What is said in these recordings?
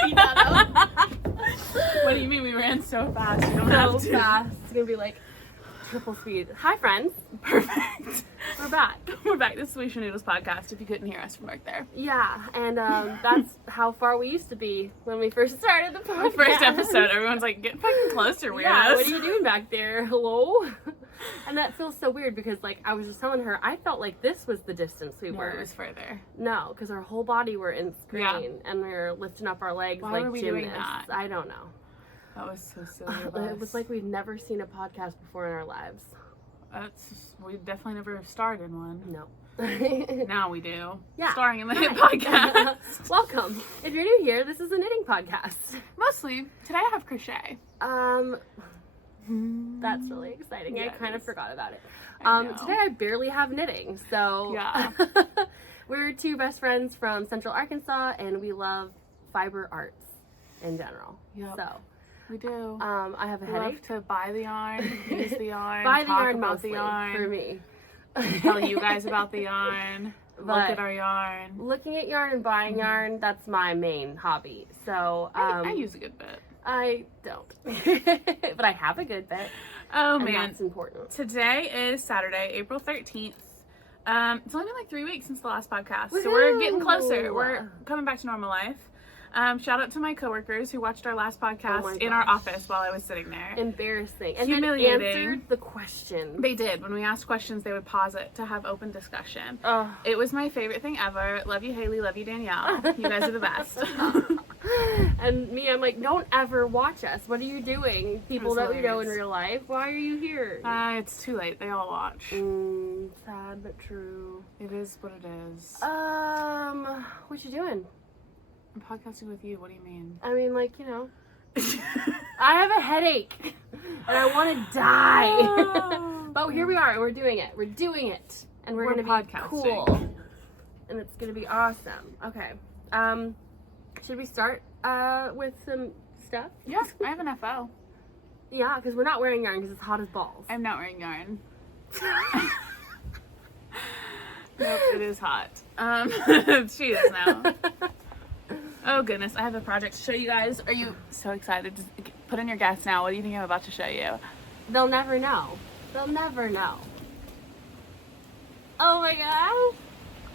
speed that up. What do you mean we ran so fast? You don't So have to. fast. It's gonna be like triple speed. Hi, friends. Perfect. We're back. We're back. This is We Should Noodles podcast. If you couldn't hear us from back there, Yeah, and that's how far we used to be when we first started the podcast. the first episode, everyone's like, "Get fucking closer, weirdos." Yeah, what are you doing back there? Hello? And that feels so weird because, like, I was just telling her, I felt like this was the distance we No, were. it was further. No, because our whole body were in screen, Yeah. and we were lifting up our legs Why like were we gymnasts. doing that? I don't know. That was so silly of us. It was like we'd never seen a podcast before in our lives. We definitely never started one. No. Now we do. Yeah. Starring in the hit Hi. podcast. Welcome. If you're new here, this is a knitting podcast. Mostly. Today I have crochet. That's really exciting. Yeah, I kind it of is. forgot about it. I know. Today I barely have knitting, so Yeah. we're two best friends from Central Arkansas, and we love fiber arts in general. Yep. So We do. I have a We love headache. to buy the yarn, use the yarn, Buy the talk yarn about mostly the yarn, for me. tell you guys about the yarn, look But- at our yarn. Looking at yarn and buying yarn, that's my main hobby. So I use a good bit. I don't, but I have a good bit. Oh And man. that's important. Today is Saturday, April 13th. It's only been like 3 weeks since the last podcast, so we're getting closer. Woohoo! We're coming back to normal life. Shout out to my coworkers who watched our last podcast my in our gosh. office while I was sitting there. Embarrassing. And Humiliating. then answered the question. They did. When we asked questions, they would pause it to have open discussion. Oh. It was my favorite thing ever. Love you, Haley. Love you, Danielle. You guys are the best. And me, I'm like, don't ever watch us. What are you doing? People That's that we know in hilarious. real life. Why are you here? It's too late. They all watch. Sad but true. It is what it is. What you doing? I'm podcasting with you. What do you mean? I mean, like, you know, I have a headache and I want to die. But here we are, and we're doing it. We're doing it, and we're We're gonna be podcasting. cool, and it's gonna be awesome. Okay. Should we start with some stuff? Yeah, I have an FO. Yeah, because we're not wearing yarn because it's hot as balls. I'm not wearing yarn. Nope, it is hot. She is now. Oh goodness, I have a project to show you guys. Are you so excited? Just put in your guess now. What do you think I'm about to show you? They'll never know. They'll never know. Oh my gosh.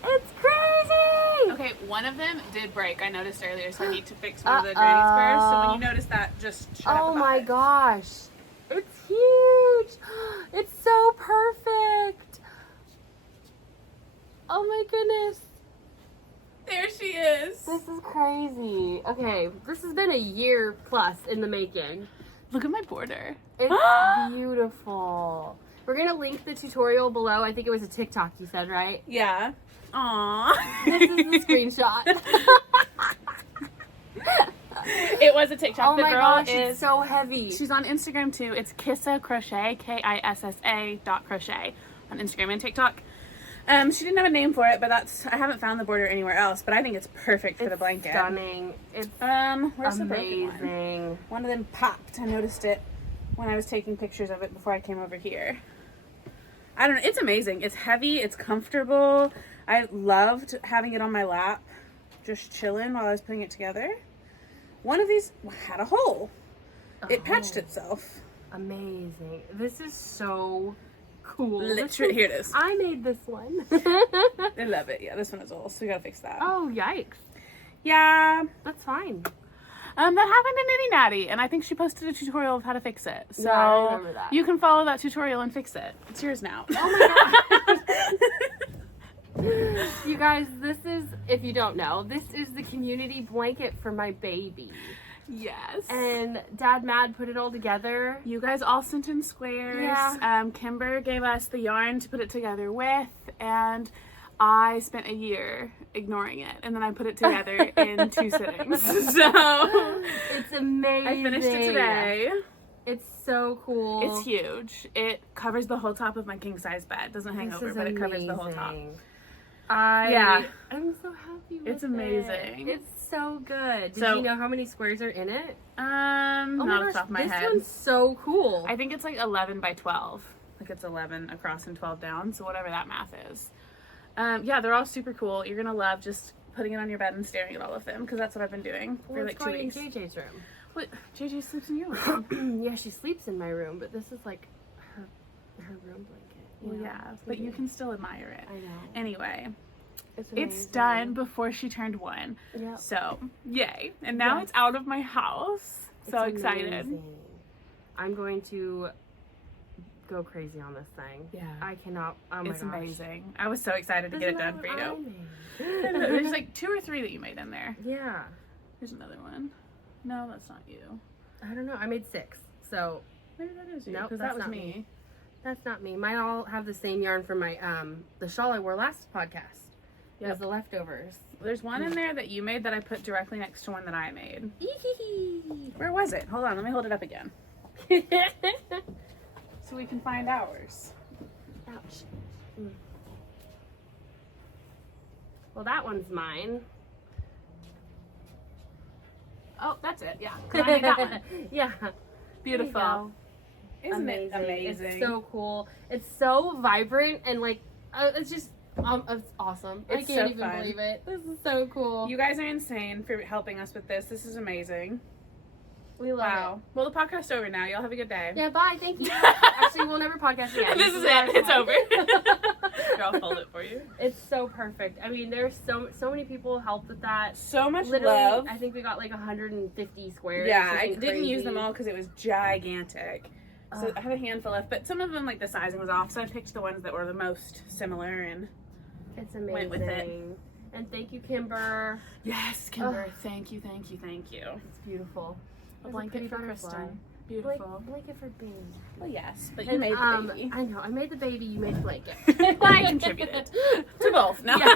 It's crazy! Okay, one of them did break. I noticed earlier, so I need to fix one of the granny spurs. So when you notice that, just shut up Oh about my it. gosh. It's huge. It's so perfect. Oh my goodness. There she is. This is crazy. Okay, this has been a year plus in the making. Look at my border. It's beautiful. We're gonna link the tutorial below. I think it was a TikTok you said, right? Yeah. Aww. This is the screenshot. It was a TikTok. Oh The my girl gosh, is. it's so heavy. She's on Instagram too. It's Kissa Crochet, KISSA.crochet on Instagram and TikTok. She didn't have a name for it, but I haven't found the border anywhere else. But I think it's perfect for the blanket. Stunning. It's Where's the broken one? amazing. One of them popped. I noticed it when I was taking pictures of it before I came over here. I don't know. It's amazing. It's heavy. It's comfortable. I loved having it on my lap, just chilling while I was putting it together. One of these had a hole. It patched itself. Amazing. This is so cool. Literally, here it is. I made this one. I love it. Yeah, this one is old, so we gotta fix that. Oh, yikes. Yeah. That's fine. That happened to Middie Maddie, and I think she posted a tutorial of how to fix it. So Yeah, I remember that. you can follow that tutorial and fix it. It's yours now. Oh my god. You guys, this is, if you don't know, this is the community blanket for my baby. Yes. And Dad Mad put it all together. You guys all sent in squares. Yeah. Kimber gave us the yarn to put it together with, and I spent a year ignoring it, and then I put it together in 2 sittings. So It's amazing. I finished it today. It's so cool. It's huge. It covers the whole top of my king size bed. It doesn't hang This over, is but it covers the whole top. amazing. Yeah. I'm so happy with It's amazing. it. It's so good. Did So- you know how many squares are in it? Oh Oh not my off the gosh, top of my this head. one's so cool. I think it's like 11 by 12. Like it's 11 across and 12 down, so whatever that math is. Yeah, they're all super cool. You're gonna love just putting it on your bed and staring at all of them, because that's what I've been doing for like 2 weeks. in JJ's room. What? JJ sleeps in your room. Yeah, she sleeps in my room, but this is like her room blanket. Well, yeah, but you can still admire it. I know. Anyway, it's amazing. done before she turned 1. Yep. So, yay. And now it's out of my house. So It's excited. amazing. I'm going to go crazy on this thing. Yeah. I cannot. Oh my It's gosh. amazing. I was so excited to get it done for you. you. There's like 2 or 3 that you made in there. Yeah. There's another one. No, that's not you. I don't know. I made 6. So Maybe that is you. Nope, Because that's that was not me. me. that's not me. Mine all have the same yarn from my the shawl I wore last podcast. It was the leftovers. There's one in there that you made that I put directly next to one that I made. Where was it? Hold on, let me hold it up again. So we can find ours. Ouch. Well, that one's mine. Oh, that's it. Yeah. 'Cause I made that one. Yeah. Beautiful. Isn't Amazing. it amazing? It's so cool. It's so vibrant and like it's just it's awesome. It's I can't so even fun. believe it. This is so cool. You guys are insane for helping us with this. This is amazing. We love Wow. Well, the podcast's over now. Y'all have a good day. it. Yeah, bye. Thank you. Actually, we'll never podcast again. This is our it. It's one. over. Here, I'll fold it for you. It's so perfect. I mean, there's so many people helped with that. So much Literally, love. I think we got like 150 squares. Yeah, I something didn't use crazy. them all because it was gigantic. So I had a handful left, but some of them, like, the sizing was off, so I picked the ones that were the most similar and It's amazing. went with it. And thank you, Kimber. yes, Kimber, thank you, thank you, thank you. It's beautiful. A There's blanket pretty for butterfly. Christen. Beautiful. Blanket for baby. Well, yes, but you And, made the baby. I know. I made the baby. You made the blanket. I contributed to both. No. Yeah.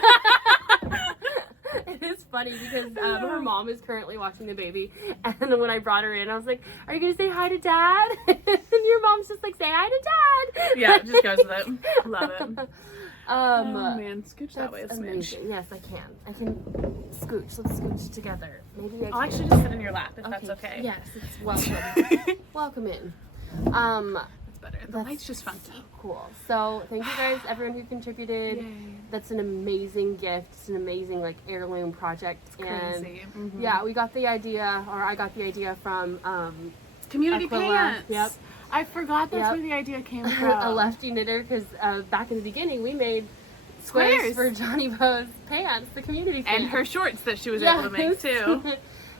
It is funny because her mom is currently watching the baby, and when I brought her in, I was like, "Are you gonna say hi to Dad?" And your mom's just like, "Say hi to Dad." Yeah, it just goes with it. Love it. Oh man, scooch that way a That's smidge. amazing. Yes, I can. I can scooch. Let's scooch together. Maybe I can. I'll actually just sit in your lap if that's okay. Yes, it's welcome. Welcome in. That's better. The That's light's just funky. Cool. So thank you guys, everyone who contributed. Yay. That's an amazing gift. It's an amazing like heirloom project. And Crazy. yeah, we got the idea, or I got the idea from Community Aquila. pants. Yep. I forgot that's Yep. where the idea came a from. lefty knitter because back in the beginning we made squares for Johnny Bo's pants, the community And pants. her shorts that she was able to make too.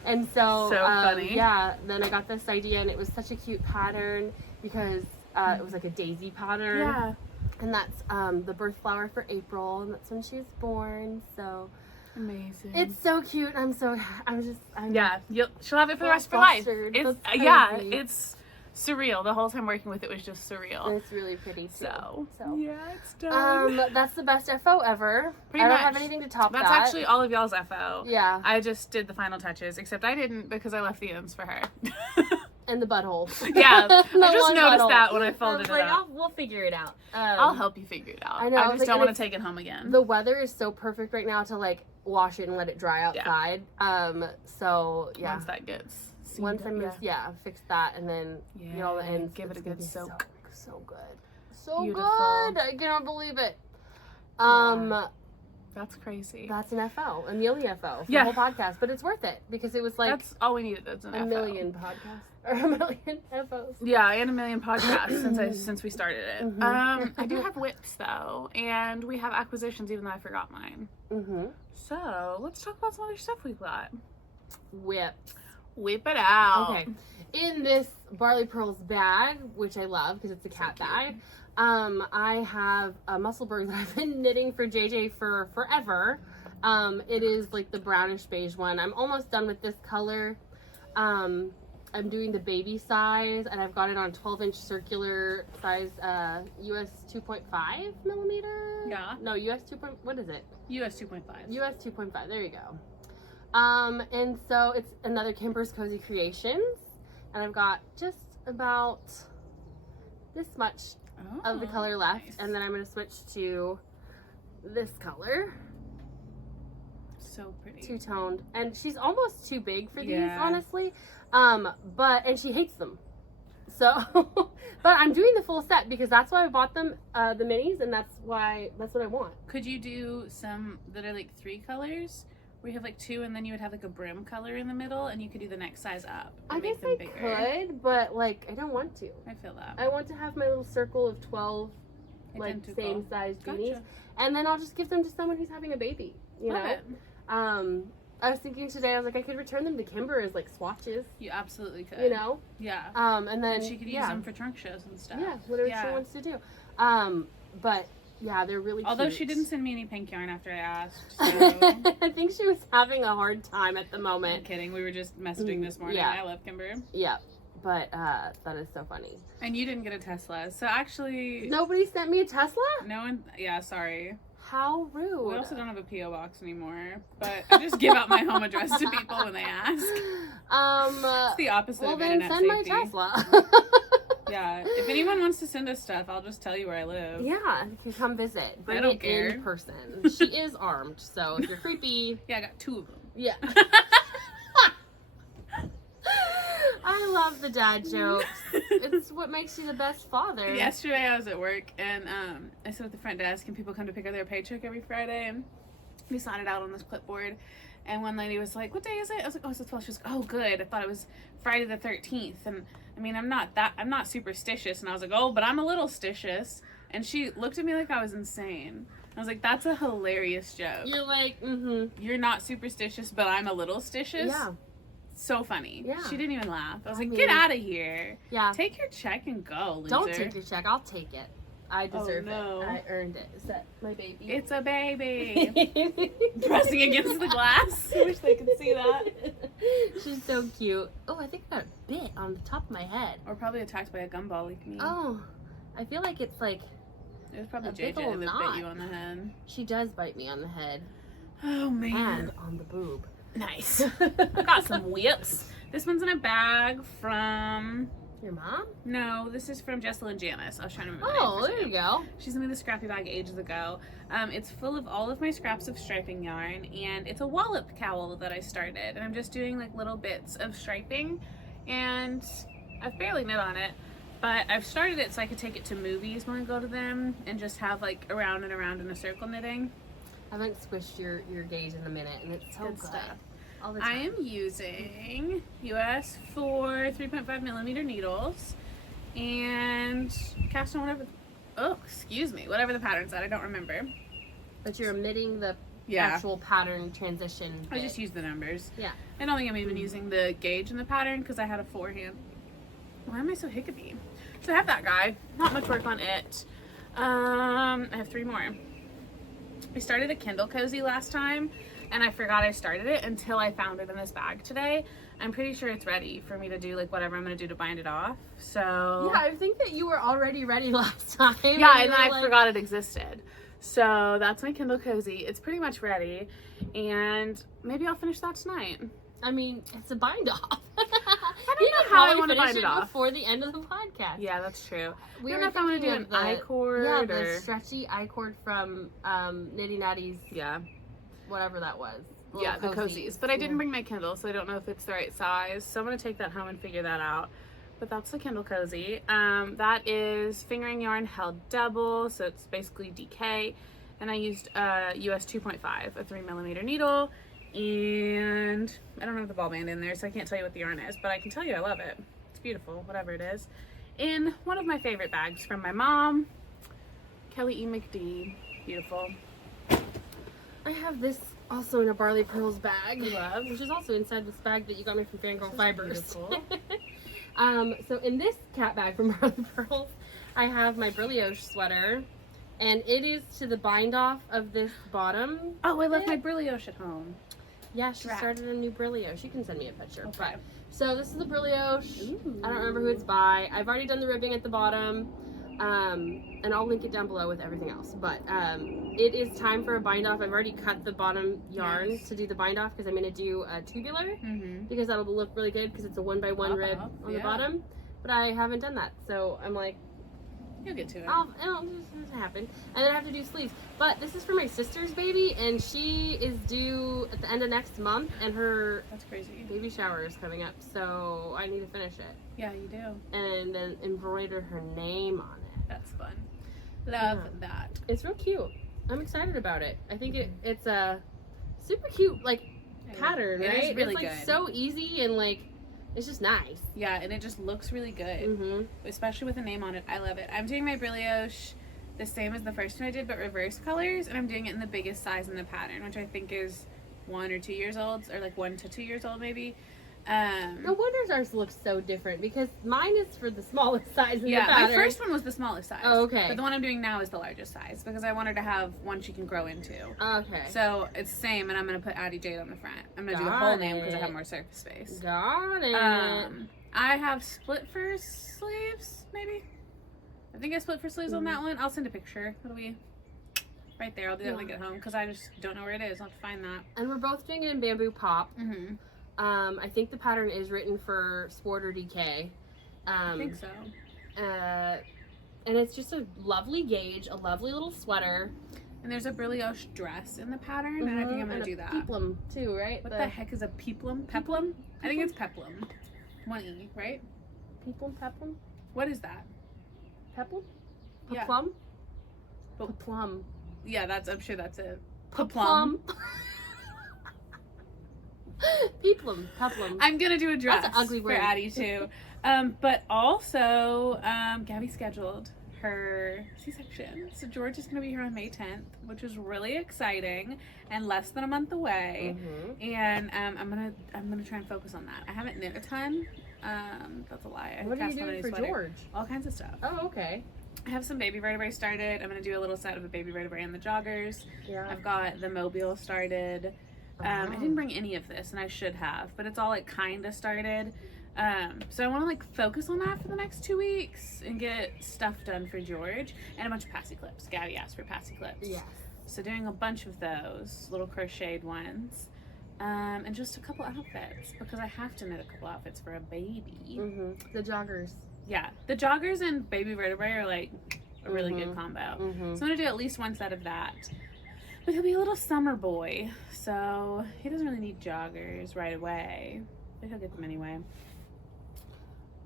And so, funny. yeah, then I got this idea, and it was such a cute pattern because it was like a daisy pattern. Yeah. And that's the birth flower for April, and that's when she was born. So Amazing. it's so cute. I'm yeah. She'll have it for the so rest of her life. flustered. It's That's yeah. crazy. It's surreal. The whole time working with it was just surreal. And it's really pretty too. So yeah, it's Um, done. that's the best FO ever. Pretty I don't much. have anything to top That's that. actually all of y'all's FO. Yeah, I just did the final touches, except I didn't because I left the ends for her. and the butthole. Yeah, I The just one noticed butthole. that when I I folded was it like, up. we'll figure it out. I'll help you figure it out. I know, I I was just like, don't and want to take it home again. The weather is so perfect right now to like wash it and let it dry outside. So yeah. Once that gets Once I move, fix that and then get all the Yeah, ends. give it It's a good gonna be soak. So good. So Beautiful. good. I cannot believe it. That's crazy. That's an FO, Amelia FO, for Yeah. the whole podcast, but it's worth it because it was like That's all we needed. That's an a FO. million podcasts or a million FOs. Yeah, and a million podcasts since we started it. Mhm. I do have whips though, and we have acquisitions, even though I forgot mine. Mm-hmm. So let's talk about some other stuff we've got. Whip. Whip it out. Okay. In this Barley Pearls bag, which I love because it's a cat bag, I have a Musselburgh that I've been knitting for JJ for forever. It is like the brownish beige one. I'm almost done with this color. I'm doing the baby size, and I've got it on 12-inch circular size, US 2.5 millimeter. Yeah. No, US 2. What is it? US 2.5. US 2.5. There you go. And so it's another Kimber's Cozy Creations, and I've got just about this much of the color left, nice. and then I'm going to switch to this color. So pretty. Two-toned, and she's almost too big for these, Yeah. honestly. And she hates them. So, but I'm doing the full set because that's why I bought them, the minis, and that's what I want. Could you do some that are like 3 colors, where you have like 2 and then you would have like a brim color in the middle and you could do the next size up. I guess I could, but like I don't want to. I feel that. I want to have my little circle of 12 like same size beanies, and then I'll just give them to someone who's having a baby. You Love know. it. I was thinking today, I was like, I could return them to Kimber as like swatches. You absolutely could. You know. Yeah. And then she could use them for trunk shows and stuff. Yeah, whatever she wants to do. But yeah, they're really cute. Although she didn't send me any pink yarn after I asked. So. I think she was having a hard time at the moment. I'm kidding. We were just messaging this morning. Yeah. I love Kimber. Yeah. But that is so funny. And you didn't get a Tesla. So actually... Nobody sent me a Tesla? No one... Yeah, sorry. How rude. We also don't have a P.O. box anymore. But I just give out my home address to people when they ask. It's the opposite of internet safety. Well, then send my Tesla. Yeah. If anyone wants to send us stuff, I'll just tell you where I live. Yeah, you can come visit. Bring I don't it care. in person. She is armed, so if you're creepy... Yeah, I got 2 of them. Yeah. I love the dad jokes. It's what makes you the best father. Yesterday I was at work and I sit at the front desk and people come to pick up their paycheck every Friday and we sign it out on this clipboard. And one lady was like, "What day is it?" I was like, "Oh, it's the 12th." She was like, "Oh, good. I thought it was Friday the 13th." And I mean, I'm not superstitious. And I was like, "Oh, but I'm a little stitious." And she looked at me like I was insane. I was like, "That's a hilarious joke." You're like, You're not superstitious, but I'm a little stitious. Yeah. So funny. Yeah. She didn't even laugh. I was like, mean, "Get out of here. Yeah. Take your check and go, loser." Don't take your check. I'll take it. I deserve it. I earned it. Is that my baby? It's a baby. Pressing against the glass. I wish they could see that. She's so cute. Oh, I think I got a bit on the top of my head. Or probably attacked by a gumball like me. Oh, I feel like it's like... It was probably a big JJ ol' that knot. bit you on the head. She does bite me on the head. Oh, man. And on the boob. Nice. I got some whips. This one's in a bag from... Your mom? No, this is from Jessel and Janice. I was trying to remember. Oh, there you go. She sent me the scrappy bag ages ago. It's full of all of my scraps of striping yarn, and it's a Wolop cowl that I started. And I'm just doing like little bits of striping, and I've barely knit on it, but I've started it so I could take it to movies when I go to them, and just have like around and around in a circle knitting. I haven't squished your gauge in a minute, and it's so good. Stuff. All the time. I am using US 4 3.5 millimeter needles and cast on whatever the pattern's at. I don't remember. But you're omitting the Yeah. actual pattern transition I bit. just used the numbers. Yeah. I don't think I'm even using the gauge in the pattern because I had a forehand. Why am I so hiccupy? So I have that guy. Not much work on it. I have 3 more. I started a Kindle Cozy last time and I forgot I started it until I found it in this bag today. I'm pretty sure it's ready for me to do like whatever I'm going to do to bind it off. So Yeah, I think that you were already ready last time. yeah, and then I forgot it existed. So that's my Kindle Cozy. It's pretty much ready, and maybe I'll finish that tonight. I mean, it's a bind off. I don't know how I want to bind it off before the end of the podcast. Yeah, that's true. We I were don't know if I want to do an I-cord Yeah, or the stretchy I-cord from Nitty Natty's, yeah, whatever that was. yeah, the cozies. But I didn't Yeah. bring my Kindle, so I don't know if it's the right size. So I'm gonna take that home and figure that out. But that's the Kindle Cozy. That is fingering yarn held double, so it's basically DK. And I used US 2.5, a 3 millimeter needle, and I don't have the ball band in there, so I can't tell you what the yarn is, but I can tell you I love it. It's beautiful, whatever it is. In one of my favorite bags from my mom, Kelly E. McD. Beautiful. I have this also in a Barley Pearls bag, Love. which is also inside this bag that you got me from Fangirl Fibers. Beautiful. So in this cat bag from Barley Pearls, I have my Brillioche sweater, and it is to the bind off of this bottom. Oh, I left my Brillioche at home. Yeah, she Crap. started a new Brillioche. You can send me a picture. Okay. But, so this is the Brillioche. Ooh. I don't remember who it's by. I've already done the ribbing at the bottom. And I'll link it down below with everything else. But it is time for a bind off. I've already cut the bottom yarn Nice. to do the bind off because I'm going to do a tubular Mm-hmm. because that'll look really good because it's a 1x1 rib on the yeah. bottom. But I haven't done that. So I'm like, You'll get to it. it'll just happen. And then I have to do sleeves. But this is for my sister's baby, and she is due at the end of next month, and her That's crazy. baby shower is coming up, so I need to finish it. Yeah, you do. And then embroider her name on it. That's fun. Love Yeah. that. It's real cute. I'm excited about it. I think it's a super cute, like, pattern, It right? is really it's, like, good. so easy and, like, it's just nice. Yeah, and it just looks really good. Mm-hmm. Especially with a name on it. I love it. I'm doing my Brillioche the same as the first one I did, but reverse colors, and I'm doing it in the biggest size in the pattern, which I think is 1 or 2 years old, or like 1 to 2 years old maybe. No wonder ours looks so different, because mine is for the smallest size in the Yeah, pattern. my first one was the smallest size. Oh, okay. But the one I'm doing now is the largest size, because I wanted to have one she can grow into. Okay. So it's the same, and I'm going to put Addie Jade on the front. I'm going to do the Got whole name because I it. have more surface space. Got it. I have split for sleeves, maybe. I think I split for sleeves on that one. I'll send a picture. It'll be right there. I'll do that when I get home, because I just don't know where it is. I'll have to find that. And we're both doing it in Bamboo Pop. Mm-hmm. I think the pattern is written for Sport or DK. I think so. And it's just a lovely gauge, a lovely little sweater. And there's a Brillioche dress in the pattern, and I think I'm going to do that. Peplum too, right? What the heck is a peplum? Peplum? I think it's peplum. 1E, right? Peplum? What is that? Peplum? Yeah. Peplum? But- Peplum. Yeah, I'm sure that's it. Peplum. Peplum. I'm gonna do a dress That's an ugly for word. Addie too. But also, Gabby scheduled her C-section. So George is gonna be here on May 10th, which is really exciting and less than a month away. Mm-hmm. And I'm gonna try and focus on that. I haven't knit a ton. That's a lie. What are you doing for George? All kinds of stuff. Oh, okay. I have some baby vertebrae started. I'm gonna do a little set of a baby vertebrae and the joggers. Yeah. I've got the mobile started. I didn't bring any of this, and I should have, but it's all like kind of started. So I want to like focus on that for the next 2 weeks and get stuff done for George, and a bunch of passy clips. Gabby asked for passy clips. Yes. So doing a bunch of those little crocheted ones, and just a couple outfits, because I have to knit a couple outfits for a baby. Mm-hmm. The joggers. Yeah, the joggers and baby vertebrae are like a really good combo. Mm-hmm. So I'm gonna do at least one set of that. But he'll be a little summer boy, so he doesn't really need joggers right away, but he'll get them anyway.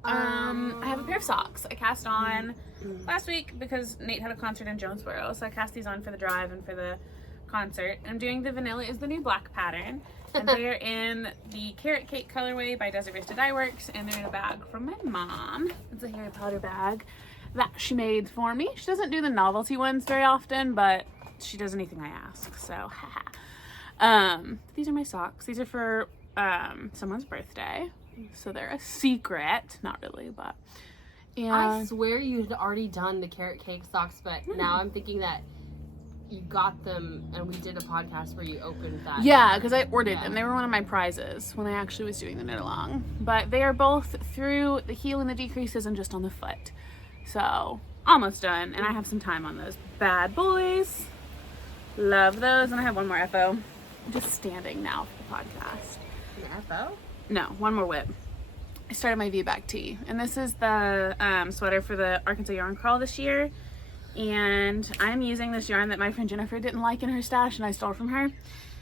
I have a pair of socks I cast on last week because Nate had a concert in Jonesboro, so I cast these on for the drive and for the concert. I'm doing the Vanilla is the New Black pattern, and they're in the Carrot Cake colorway by DesertVistaDyeworks, and they're in a bag from my mom. It's a Harry Potter bag that she made for me. She doesn't do the novelty ones very often, but she does anything I ask, so these are my socks. These are for someone's birthday, so they're a secret. Not really, but I swear you had already done the Carrot Cake socks, but now I'm thinking that you got them and we did a podcast where you opened that. yeah, because I ordered them. They were one of my prizes when I actually was doing the knit along, but they are both through the heel and the decreases and just on the foot, so almost done. And I have some time on those bad boys. Love those. And I have one more FO. I'm just standing now for the podcast. An FO? No, one more whip. I started my V-back tee, and this is the sweater for the Arkansas yarn crawl this year, and I'm using this yarn that my friend Jennifer didn't like in her stash and I stole from her,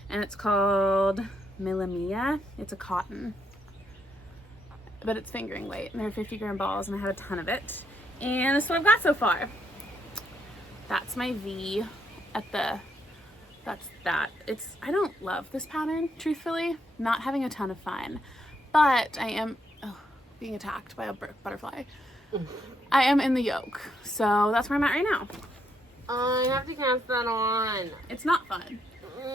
and it's called Millamia. It's a cotton, but it's fingering weight, and they're 50-gram balls, and I have a ton of it, and this is what I've got so far. That's my V at the I don't love this pattern, truthfully. Not having a ton of fun, but I am being attacked by a butterfly. I am in the yoke, so that's where I'm at right now. I have to cast that on. It's not fun,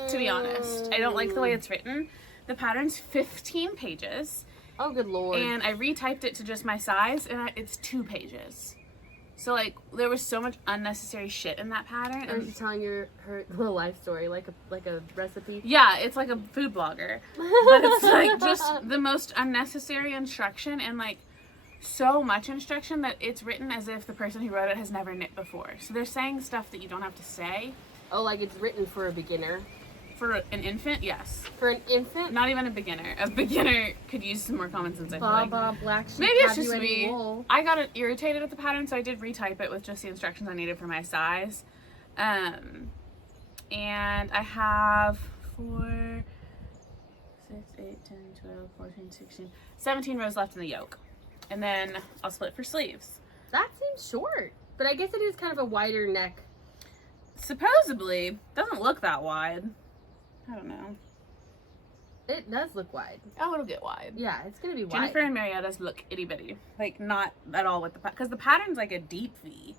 to be honest. I don't like the way it's written. The pattern's 15 pages. Oh, good lord. And I retyped it to just my size, and it's 2 pages. So, like, there was so much unnecessary shit in that pattern. Are you telling her little life story, like a recipe? Yeah, it's like a food blogger. But it's, like, just the most unnecessary instruction, and, like, so much instruction that it's written as if the person who wrote it has never knit before. So they're saying stuff that you don't have to say. Oh, like it's written for a beginner? For an infant, yes. For an infant? Not even a beginner. A beginner could use some more common sense, I feel like. Baba, black sheep, Maybe it's have you just any me. wool? I got irritated at the pattern, so I did retype it with just the instructions I needed for my size. And I have 4, 6, 8, 10, 12, 14, 16, 17 rows left in the yoke. And then I'll split for sleeves. That seems short, but I guess it is kind of a wider neck. Supposedly, doesn't look that wide. I don't know. It does look wide. Oh, it'll get wide. Yeah, it's gonna be wide. Jennifer and Marietta's look itty bitty. Like, not at all with the because the pattern's like a deep V.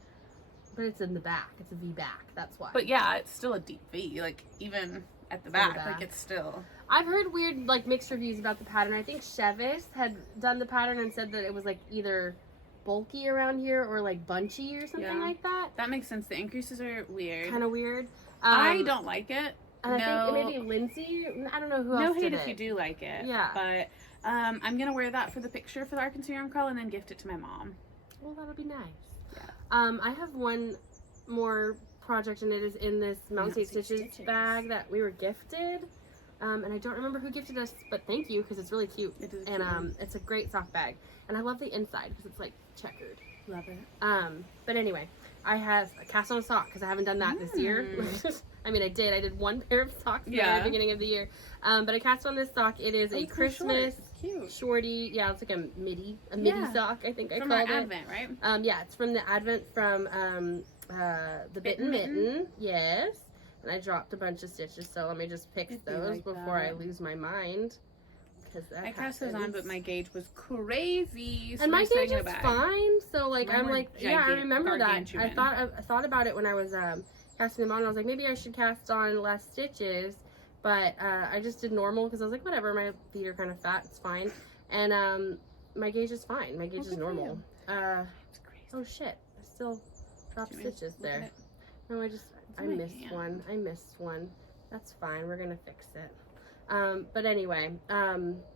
But it's in the back. It's a V back. That's why. But yeah, it's still a deep V. Like, even at the back, like, it's still. I've heard weird, like, mixed reviews about the pattern. I think Chevis had done the pattern and said that it was, like, either bulky around here or, like, bunchy or something like that. That makes sense. The increases are weird. Kind of weird. I don't like it. And I think maybe Lindsay, I don't know who else did it. No hate if you do like it. Yeah. But I'm going to wear that for the picture for the Arkansas Yarn Crawl and then gift it to my mom. Well, that'll be nice. Yeah. I have one more project, and it is in this Mountain Stitches bag that we were gifted. And I don't remember who gifted us, but thank you, because it's really cute. It is and it's a great sock bag. And I love the inside, because it's, like, checkered. Love it. But anyway, I have a cast on a sock, because I haven't done that this year. I mean, I did one pair of socks at the very beginning of the year. But I cast on this sock. It is a Christmas shorty. Yeah, it's like a Middie sock, I think I called it. From our Advent, right? Yeah, it's from the Advent from the Bitten Mitten. Yes. And I dropped a bunch of stitches, so let me just fix those before I lose my mind. I cast those on, but my gauge was crazy. So and my gauge is fine, so like Mine I'm like, yeah, I remember that. gargantuan. I thought about it when I was casting them on. I was like, maybe I should cast on less stitches, but I just did normal because I was like, whatever, my feet are kind of fat, it's fine. And my gauge is fine. My gauge is normal. Oh shit, I still dropped stitches there. No, I missed one. I missed one. That's fine. We're gonna fix it. But anyway,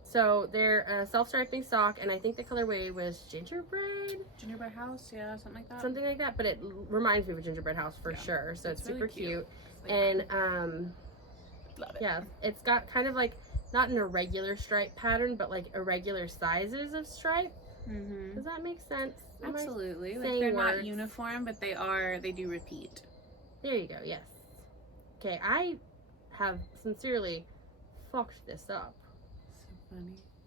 so they're a self-striping sock, and I think the colorway was Gingerbread House, yeah, something like that. Something like that, but it reminds me of a Gingerbread House for sure. So it's super cute. And love it. Yeah, it's got kind of like not an irregular stripe pattern, but like irregular sizes of stripe. Does that make sense? Absolutely. Like they're not uniform, but they do repeat. There you go. Yes. Okay, I have sincerely fucked this up. So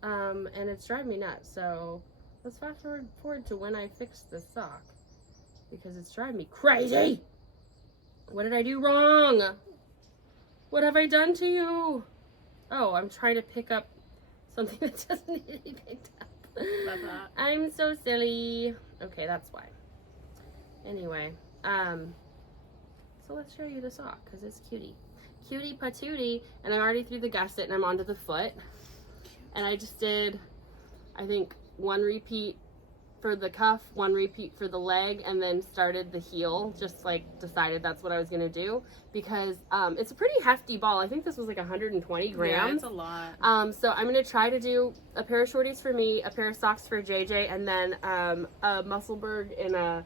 funny. And it's driving me nuts. So let's fast forward to when I fixed this sock, because it's driving me crazy. What did I do wrong? What have I done to you? Oh, I'm trying to pick up something that doesn't need to be picked up. Love that. I'm so silly. Okay, that's why. Anyway, so let's show you the sock, because it's cutie patootie. And I already threw the gusset and I'm onto the foot, and I just did, I think, one repeat for the cuff, one repeat for the leg, and then started the heel. Just like decided that's what I was gonna do, because it's a pretty hefty ball. I think this was like 120 grams. Yeah, it's a lot. So I'm gonna try to do a pair of shorties for me, a pair of socks for JJ, and then a Musselburgh in a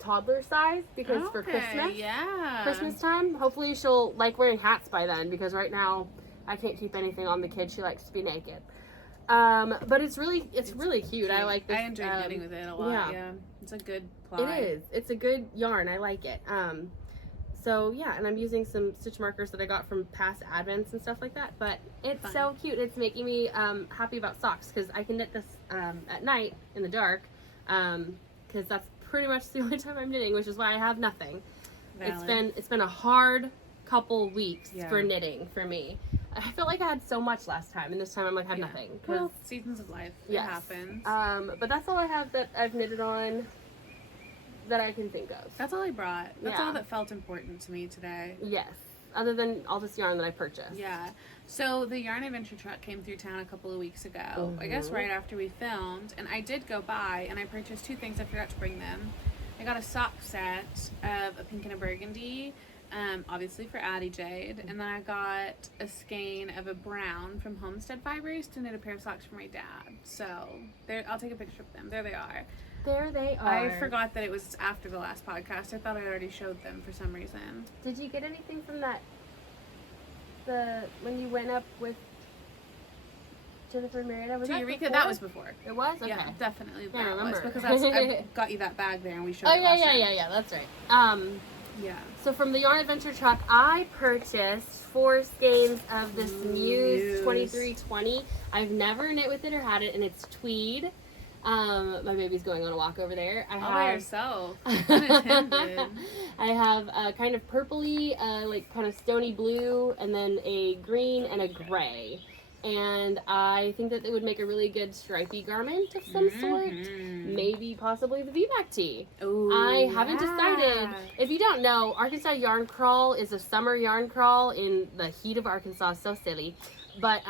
toddler size, because for Christmas time, hopefully she'll like wearing hats by then, because right now I can't keep anything on the kid. She likes to be naked. But it's really cute. I like this. I enjoy knitting with it a lot. Yeah. It's a good ply. It is. It's a good yarn. I like it. So yeah, and I'm using some stitch markers that I got from past advents and stuff like that, but it's so cute. It's making me happy about socks, because I can knit this at night in the dark, because that's pretty much the only time I'm knitting, which is why I have nothing. Valid. It's been a hard couple weeks for knitting for me. I felt like I had so much last time, and this time I'm like, I have nothing. Well, seasons of life. It happens. But that's all I have that I've knitted on that I can think of. That's all I brought. That's all that felt important to me today. Yes. Other than all this yarn that I purchased. Yeah. So the Yarn Adventure truck came through town a couple of weeks ago. I guess right after we filmed. And I did go by and I purchased two things. I forgot to bring them. I got a sock set of a pink and a burgundy. Obviously for Addie Jade. And then I got a skein of a brown from Homestead Fibers to knit a pair of socks for my dad. So there, I'll take a picture of them. There they are. There they are. I forgot that it was after the last podcast. I thought I already showed them for some reason. Did you get anything from that? When you went up with Jennifer and Marietta? Was Eureka? That was before. It was? Okay. Yeah, definitely. I remember. Because I got you that bag there and we showed it last time. Yeah, that's right. Yeah. So from the Yarn Adventure truck, I purchased 4 skeins of this Muse 2320. I've never knit with it or had it, and it's tweed. My baby's going on a walk over there. All by yourself. Unattended. I have a kind of purpley, like kind of stony blue, and then a green and a gray. And I think that it would make a really good stripy garment of some sort. Maybe possibly the V-back tee. Ooh, I haven't decided. If you don't know, Arkansas Yarn Crawl is a summer yarn crawl in the heat of Arkansas. So silly. But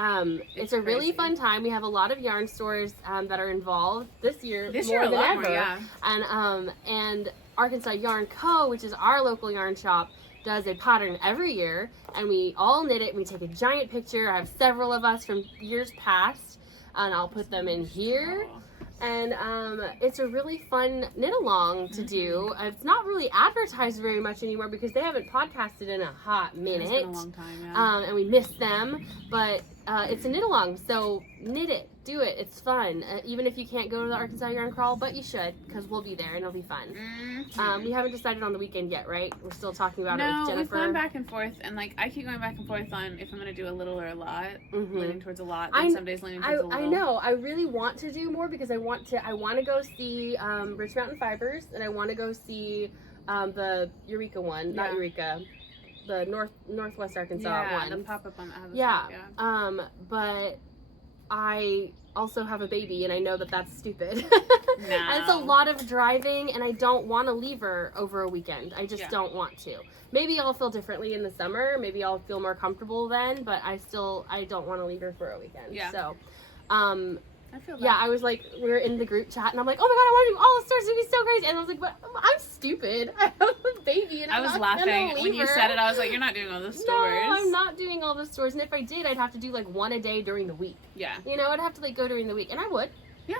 it's a really fun time. We have a lot of yarn stores that are involved this year more than ever. Yeah. And Arkansas Yarn Co., which is our local yarn shop, does a pattern every year, and we all knit it, and we take a giant picture. I have several of us from years past, and I'll put them in here. And it's a really fun knit along to do. It's not really advertised very much anymore because they haven't podcasted in a hot minute. It's been a long time, yeah. And we miss them, but it's a knit along, so knit it, do it, it's fun. Even if you can't go to the Arkansas Yarn Crawl, but you should, because we'll be there and it'll be fun. We haven't decided on the weekend yet, right? We're still talking about it with Jennifer. No, we've gone back and forth, and like I keep going back and forth on if I'm going to do a little or a lot, leaning towards a lot, and some days leaning towards a little. I know, I really want to do more because I want to go see Rich Mountain Fibers, and I want to go see the Eureka one, not Eureka, the Northwest Arkansas one. The pop-up on that. Yeah. But I also have a baby, and I know that that's stupid. No. And it's a lot of driving, and I don't want to leave her over a weekend. I just don't want to. Maybe I'll feel differently in the summer. Maybe I'll feel more comfortable then, but I don't want to leave her for a weekend. Yeah. So, I feel that. yeah, I was like, we were in the group chat, and I'm like, oh my god, I want to do all the stores. It'd be so crazy. And I was like, but I'm stupid. I have a baby, and I was laughing when you said it. I was like, you're not doing all the stores. No, I'm not doing all the stores. And if I did, I'd have to do like one a day during the week. Yeah. You know, I'd have to like go during the week, and I would. Yeah.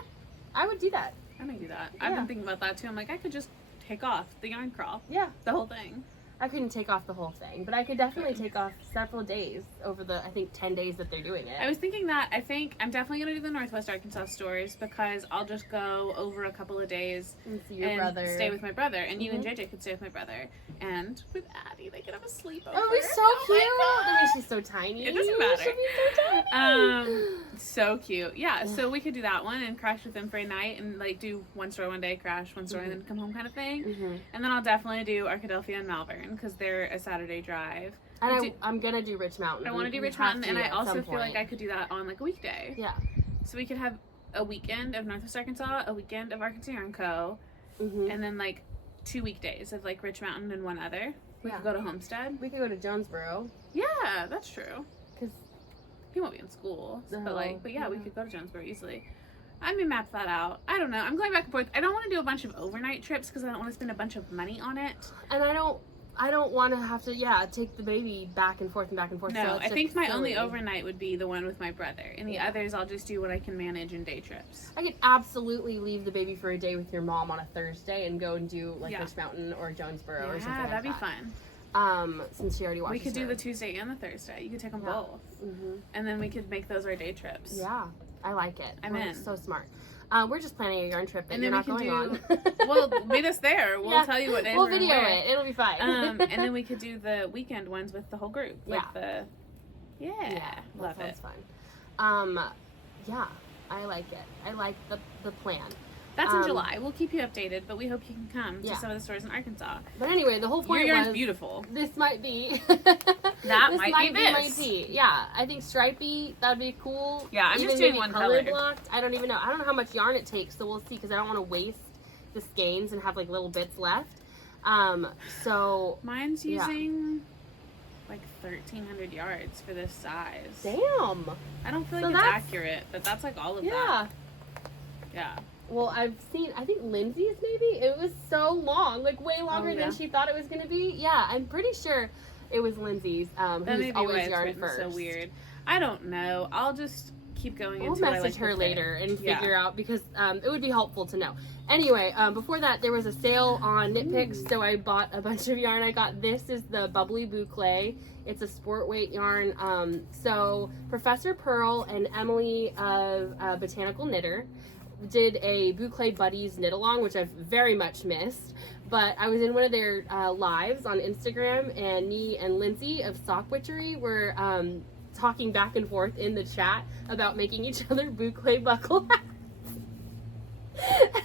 I would do that. I may do that. I've been thinking about that too. I'm like, I could just take off the yarn crawl. Yeah. The whole thing. I couldn't take off the whole thing, but I could definitely take off several days over the, I think, 10 days that they're doing it. I was thinking that. I think I'm definitely going to do the Northwest Arkansas stores because I'll just go over a couple of days and see your brother. Stay with my brother. And you and JJ could stay with my brother. And with Addie, they could have a sleepover. Oh, it'd be so cute. I mean, she's so tiny. It doesn't matter. She'll be so tiny. So cute. Yeah, so we could do that one and crash with them for a night and like do one store one day, crash one store, and then come home kind of thing. And then I'll definitely do Arkadelphia and Malvern because they're a Saturday drive. And I'm gonna do Rich Mountain. I want to do Rich Mountain, and I also feel like I could do that on like a weekday. Yeah. So we could have a weekend of Northwest Arkansas, a weekend of Arkansas Yarn Co., and then like 2 weekdays of like Rich Mountain and one other. We could go to Homestead. We could go to Jonesboro. Yeah, that's true. Because he won't be in school. But yeah, we could go to Jonesboro easily. I may map that out. I don't know. I'm going back and forth. I don't want to do a bunch of overnight trips because I don't want to spend a bunch of money on it. And I don't want to have to, take the baby back and forth and back and forth. No, I think my only overnight would be the one with my brother. And the others, I'll just do what I can manage in day trips. I could absolutely leave the baby for a day with your mom on a Thursday and go and do, like, Rich Mountain or Jonesboro or something like that. Yeah, that'd be fun. Since she already watches We could do the Tuesday and the Thursday. You could take them both. And then we could make those our day trips. Yeah, I like it. I'm in. So smart. We're just planning a yarn trip that and you're then not going on. Well, meet us there. We'll tell you what days we'll video it. It'll be fine. And then we could do the weekend ones with the whole group. Like love that sounds it. Fun. Yeah, I like it. I like the plan. That's in July. We'll keep you updated, but we hope you can come to some of the stores in Arkansas. But anyway, the whole point your yarn's beautiful. This might be that might be my tea. Yeah, I think stripy, that'd be cool. Yeah, I'm just doing one color blocked. I don't even know. I don't know how much yarn it takes, so we'll see because I don't want to waste the skeins and have like little bits left. So mine's using like 1,300 yards for this size. Damn. I don't feel like it's accurate, but that's like all of that. Yeah. Well, I think Lindsay's maybe. It was so long, like way longer than she thought it was going to be. Yeah, I'm pretty sure it was Lindsay's, who's always yarn first. So weird. I don't know. I'll just keep going until we'll message her later and figure out because it would be helpful to know. Anyway, before that, there was a sale on Knit Picks, so I bought a bunch of yarn. I got this is the Bubbly Boucle. It's a sport weight yarn. So Professor Pearl and Emily of Botanical Knitter did a Boucle Buddies knit along, which I've very much missed, but I was in one of their lives on Instagram, and me and Lindsay of Sock Witchery were talking back and forth in the chat about making each other Boucle buckle hats.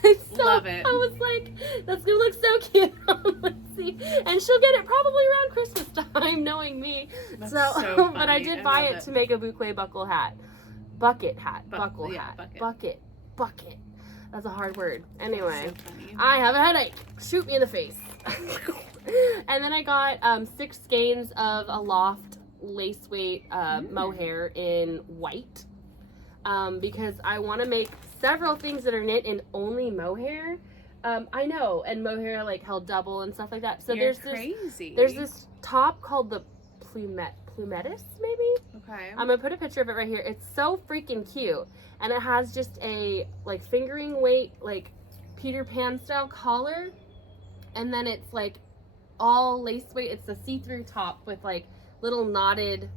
And so Love it. I was like, that's gonna look so cute on Lindsay. And she'll get it probably around Christmas time, knowing me. That's so so but I funny. did I buy love it to make a boucle buckle hat. Bucket hat. Buckle yeah, hat. bucket. Bucket. That's a hard word. Anyway, So funny. I have a headache. Shoot me in the face. And then I got 6 skeins of a Loft lace weight mohair in white. Because I want to make several things that are knit in only mohair. I know, and mohair like held double and stuff like that. So You're there's crazy. there's this top called the Plumetis, maybe. Okay. I'm gonna put a picture of it right here. It's so freaking cute, and it has just a like fingering weight, like Peter Pan style collar, and then it's like all lace weight. It's a see-through top with like little knotted,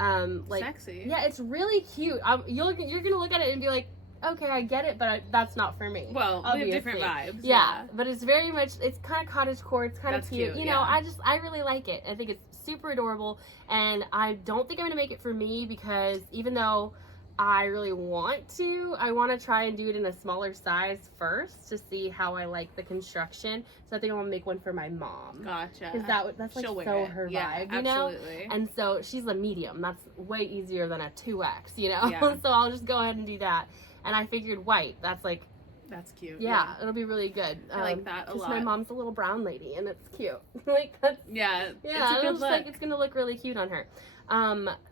like sexy. yeah, it's really cute. You're gonna look at it and be like, okay, I get it, but that's not for me. Well, we obviously. have different vibes. Yeah, but it's very much, it's kind of cottagecore. It's kind of That's cute. cute, You know, yeah. I really like it. I think it's super adorable, and I don't think I'm gonna make it for me because even though I really want to, I want to try and do it in a smaller size first to see how I like the construction. So I think I want to make one for my mom. Gotcha. Because that's like She'll wear so it. her Yeah, vibe, you know? absolutely. And so she's a medium. That's way easier than a 2X, you know? Yeah. So I'll just go ahead and do that. And I figured white. That's like, That's cute. yeah, it'll be really good. I like that a lot. My mom's a little brown lady, and it's cute. Like that's Yeah. yeah. It's a good look. Like it's gonna look really cute on her.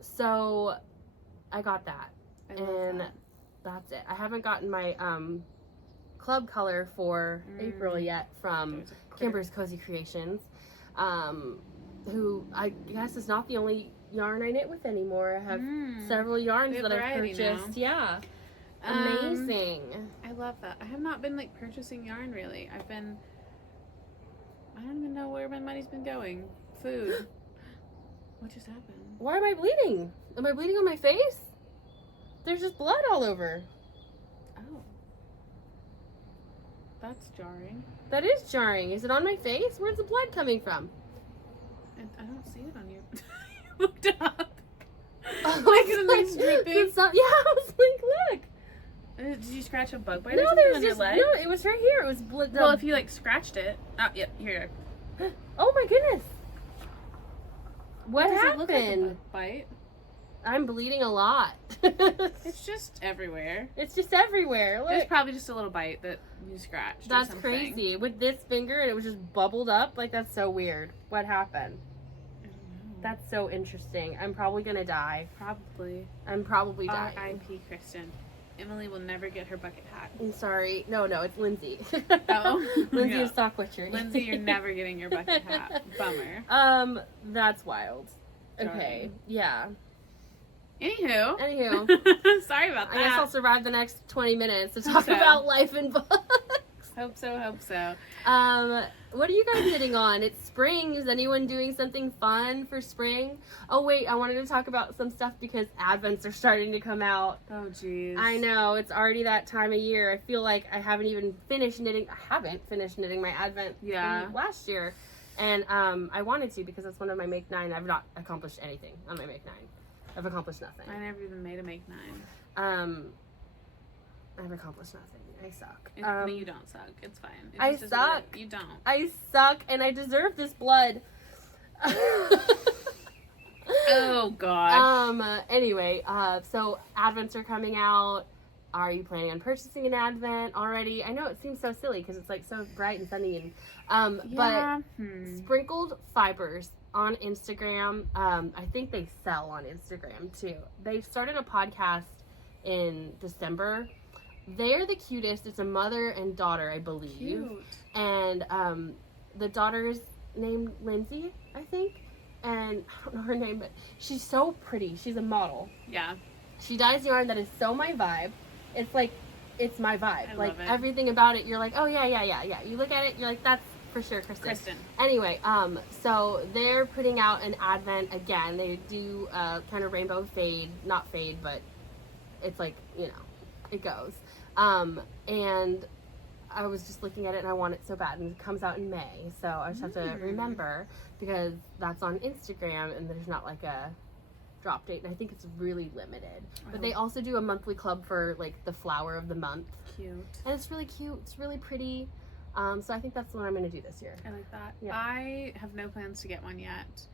So I got that, I love and that. that's it. I haven't gotten my club color for April yet from There's a critter. Kimber's Cozy Creations, who I guess is not the only yarn I knit with anymore. I have several yarns We have that I've variety purchased. now. Yeah. Amazing. I love that. I have not been like purchasing yarn really. I don't even know where my money's been going. Food. What just happened? Why am I bleeding? Am I bleeding on my face? There's just blood all over. Oh. That's jarring. That is jarring. Is it on my face? Where's the blood coming from? I don't see it on you. You looked up. Oh, Like something's dripping. Yeah, I was like, look. Did you scratch a bug bite or No, something there's on just your leg? no. It was right here. It was blood. Well, if you like scratched it. Oh, yeah, here. Oh my goodness. What Does happened? it look like a bug bite? I'm bleeding a lot. It's just everywhere. It's just everywhere. There's Look. probably just a little bite that you scratched. That's or something. crazy. With this finger, and it was just bubbled up. Like that's so weird. What happened? I don't know. That's so interesting. I'm probably gonna die. Probably. I'm probably dying. R.I.P. Kristen. Emily will never get her bucket hat. I'm sorry. No, it's Lindsay. Oh. Lindsay Yeah. of Stock Butchery. Lindsay, you're never getting your bucket hat. Bummer. That's wild. Okay. Sorry. Yeah. Anywho. Sorry about that. I guess I'll survive the next 20 minutes to Hope talk so. about life in books. Hope so. What are you guys knitting on? It's spring. Is anyone doing something fun for spring? Oh wait, I wanted to talk about some stuff because Advents are starting to come out. Oh, jeez. I know, it's already that time of year. I feel like I haven't even finished knitting. I haven't finished knitting my Advent Yeah. from last year. And I wanted to because it's one of my Make 9. I've not accomplished anything on my Make 9. I've accomplished nothing. I never even made a Make 9. I've accomplished nothing. I suck. No, you don't suck. It's fine. It I just is what suck. You don't. I suck and I deserve this blood. Oh, gosh. Anyway, so Advents are coming out. Are you planning on purchasing an Advent already? I know it seems so silly because it's like so bright and sunny and Yeah. but Sprinkled Fibers on Instagram. I think they sell on Instagram too. They started a podcast in December. They're the cutest. It's a mother and daughter, I believe. Cute. And the daughter's named Lindsay, I think. And I don't know her name, but she's so pretty. She's a model. Yeah. She dyes yarn that is so my vibe. It's like, it's my vibe. I like love it. everything about it, you're like, oh yeah. You look at it, you're like, that's for sure Kristen. Anyway, so they're putting out an Advent again. They do kind of rainbow fade, not fade, but it's like, you know, it goes. And I was just looking at it and I want it so bad, and it comes out in May, so I just have to remember because that's on Instagram and there's not like a drop date, and I think it's really limited. But they also do a monthly club for like the flower of the month. Cute. And it's really cute. It's really pretty. So I think that's what I'm going to do this year. I like that. Yeah. I have no plans to get one yet.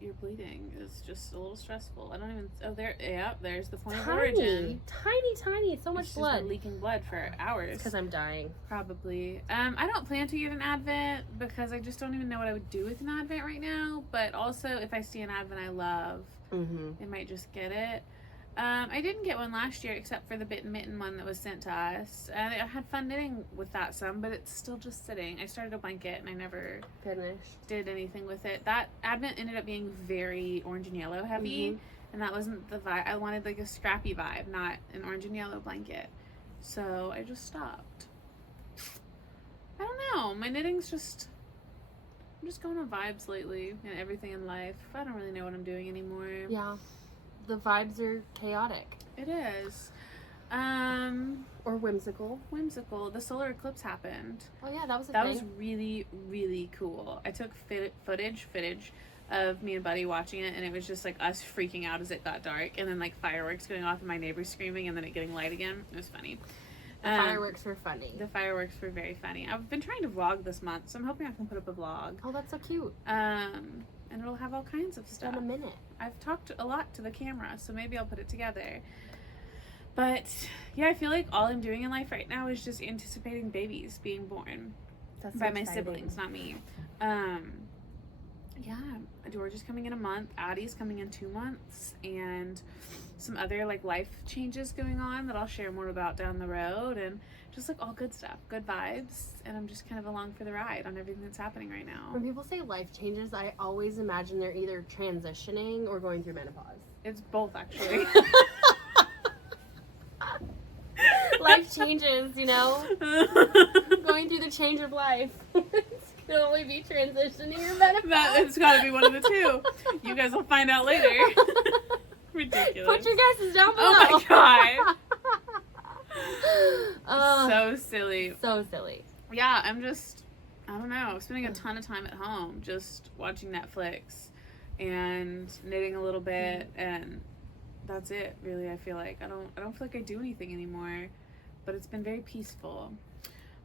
Your bleeding is just a little stressful. I don't even. Oh, there's the point of origin. Tiny. So much blood. Just been leaking blood for hours. Because I'm dying. Probably. I don't plan to get an Advent because I just don't even know what I would do with an Advent right now. But also, if I see an Advent I love, I might just get it. I didn't get one last year except for the Bitten Mitten one that was sent to us. And I had fun knitting with that some, but it's still just sitting. I started a blanket and I never did anything with it. That Advent ended up being very orange and yellow heavy, and that wasn't the vibe. I wanted like a scrappy vibe, not an orange and yellow blanket. So I just stopped. I don't know. My knitting's just... I'm just going on vibes lately and everything in life. I don't really know what I'm doing anymore. Yeah. The vibes are chaotic. It is. Or whimsical. The solar eclipse happened. Oh yeah, that was That was really, really cool. I took footage of me and Buddy watching it, and it was just like us freaking out as it got dark, and then like fireworks going off and my neighbors screaming, and then it getting light again. It was funny. The fireworks were funny. The fireworks were very funny. I've been trying to vlog this month, so I'm hoping I can put up a vlog. Oh, that's so cute. And it'll have all kinds of stuff. In a minute. I've talked a lot to the camera, so maybe I'll put it together. But yeah, I feel like all I'm doing in life right now is just anticipating babies being born. That's by so my exciting. siblings, not me. Yeah, George is coming in a month, Addie's coming in 2 months, and some other like life changes going on that I'll share more about down the road, and just like all good stuff, good vibes, and I'm just kind of along for the ride on everything that's happening right now. When people say life changes, I always imagine they're either transitioning or going through menopause. It's both, actually. Life changes, you know? Going through the change of life. It's gonna only be transitioning or menopause. It's gotta be one of the two. You guys will find out later. Ridiculous. Put your guesses down below. Oh my god. So silly. So silly. Yeah, I don't know, spending a ton of time at home just watching Netflix and knitting a little bit, and that's it, really. I feel like I don't feel like I do anything anymore, but it's been very peaceful.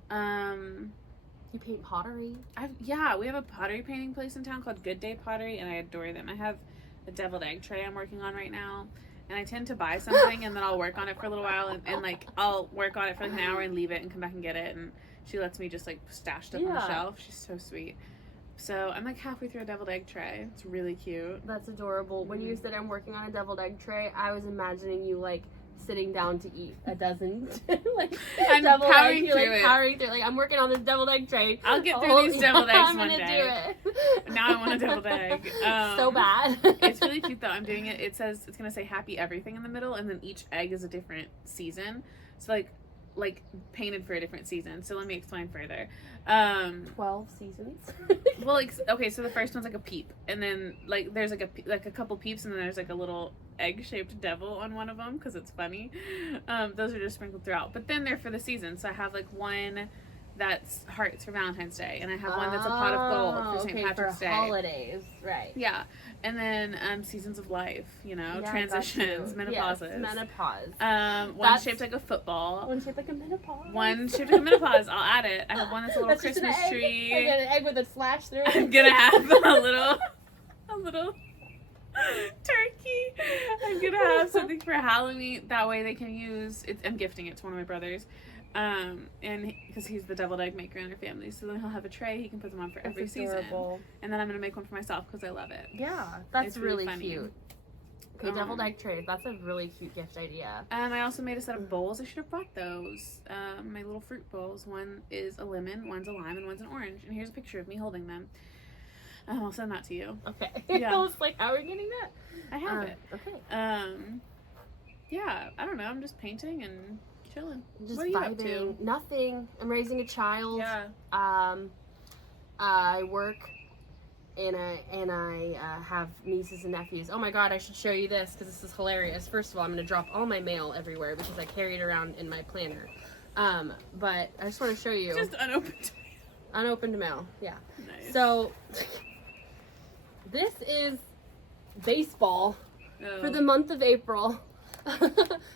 You paint pottery? Yeah, we have a pottery painting place in town called Good Day Pottery, and I adore them. I have a deviled egg tray I'm working on right now, and I tend to buy something and then I'll work on it for a little while, and like I'll work on it for like an hour and leave it and come back and get it, and she lets me just like stash stuff on the shelf. She's so sweet. So I'm like halfway through a deviled egg tray. It's really cute. That's adorable. When you said I'm working on a deviled egg tray, I was imagining you like sitting down to eat a dozen like I'm powering through it. Powering through. Like, I'm working on this deviled egg tray. I'll get through these deviled eggs I'm one gonna day. do it. Now I want a deviled egg. So bad. It's really cute though. I'm doing it. It says it's gonna say happy everything in the middle, and then each egg is a different season. So like painted for a different season. So let me explain further. 12 seasons. Well, like, okay, so the first one's like a peep, and then like there's like a couple peeps, and then there's like a little egg-shaped devil on one of them because it's funny. Those are just sprinkled throughout, but then they're for the season. So I have like one that's hearts for Valentine's Day, and I have one that's a pot of gold for St. Patrick's Day. Holidays, right? Yeah, and then seasons of life, you know, transitions, menopauses. Yes, menopause. One shaped like a football. One shaped like a menopause. One shaped like a menopause. I'll add it. I have one that's a little Christmas tree. I got an egg with a slash through it. I'm gonna have a little turkey. I'm gonna have something for Halloween. That way they can use it. I'm gifting it to one of my brothers. And because he's the deviled egg maker in our family, so then he'll have a tray he can put them on for every season. And then I'm gonna make one for myself because I love it. Yeah, that's it's really funny. cute. Okay, deviled egg trays. That's a really cute gift idea. I also made a set of bowls. I should have brought those. My little fruit bowls. One is a lemon, one's a lime, and one's an orange. And here's a picture of me holding them. I'll send that to you. Okay. Yeah. I was like, how are we getting that? I have it. Okay. Yeah, I don't know. I'm just painting and chilling. Just what are you vibing. up to? Nothing. I'm raising a child. Yeah. I work and I have nieces and nephews. Oh my god, I should show you this because this is hilarious. First of all, I'm going to drop all my mail everywhere because I carry it around in my planner. But I just want to show you. Just unopened. Unopened mail. Yeah. Nice. So this is baseball for the month of April.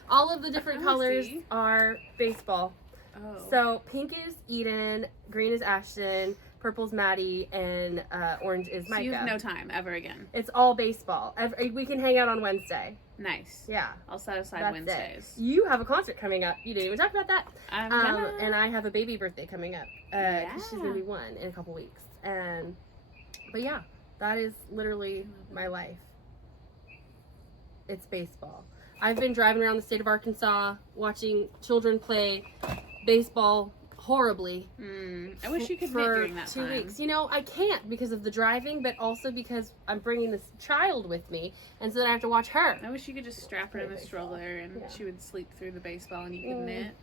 All of the different colors are baseball. Oh. So pink is Eden, green is Ashton, purple's Maddie, and orange is Micah. So you have no time ever again. It's all baseball. We can hang out on Wednesday. Nice. Yeah. I'll set aside That's Wednesdays. it. You have a concert coming up. You didn't even talk about that. I'm gonna. And I have a baby birthday coming up. Yeah. Because she's going to be 1 in a couple weeks. But yeah, that is literally my life. It's baseball. I've been driving around the state of Arkansas watching children play baseball horribly. I wish you could knit during that 2 time. weeks. You know, I can't because of the driving, but also because I'm bringing this child with me, and so then I have to watch her. I wish you could just strap her in the stroller and she would sleep through the baseball and you could knit.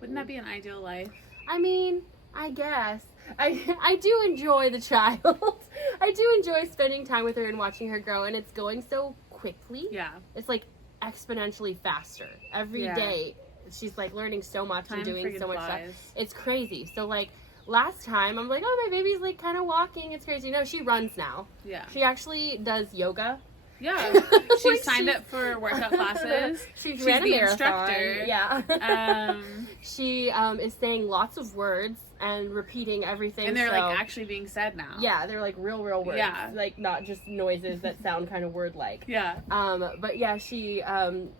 Wouldn't that be an ideal life? I mean, I guess. I do enjoy the child. I do enjoy spending time with her and watching her grow, and it's going so quickly. Yeah. It's like exponentially faster. Every day she's like learning so much and doing so much stuff. It's crazy. So like last time I'm like, oh, my baby's like kind of walking. It's crazy. No, she runs now. Yeah. She actually does yoga. Yeah. She signed up for workout classes. She's the instructor. Yeah. She is saying lots of words and repeating everything. And they're like actually being said now. Yeah, they're like real words. Yeah. Like not just noises that sound kind of word-like. Yeah. But yeah, she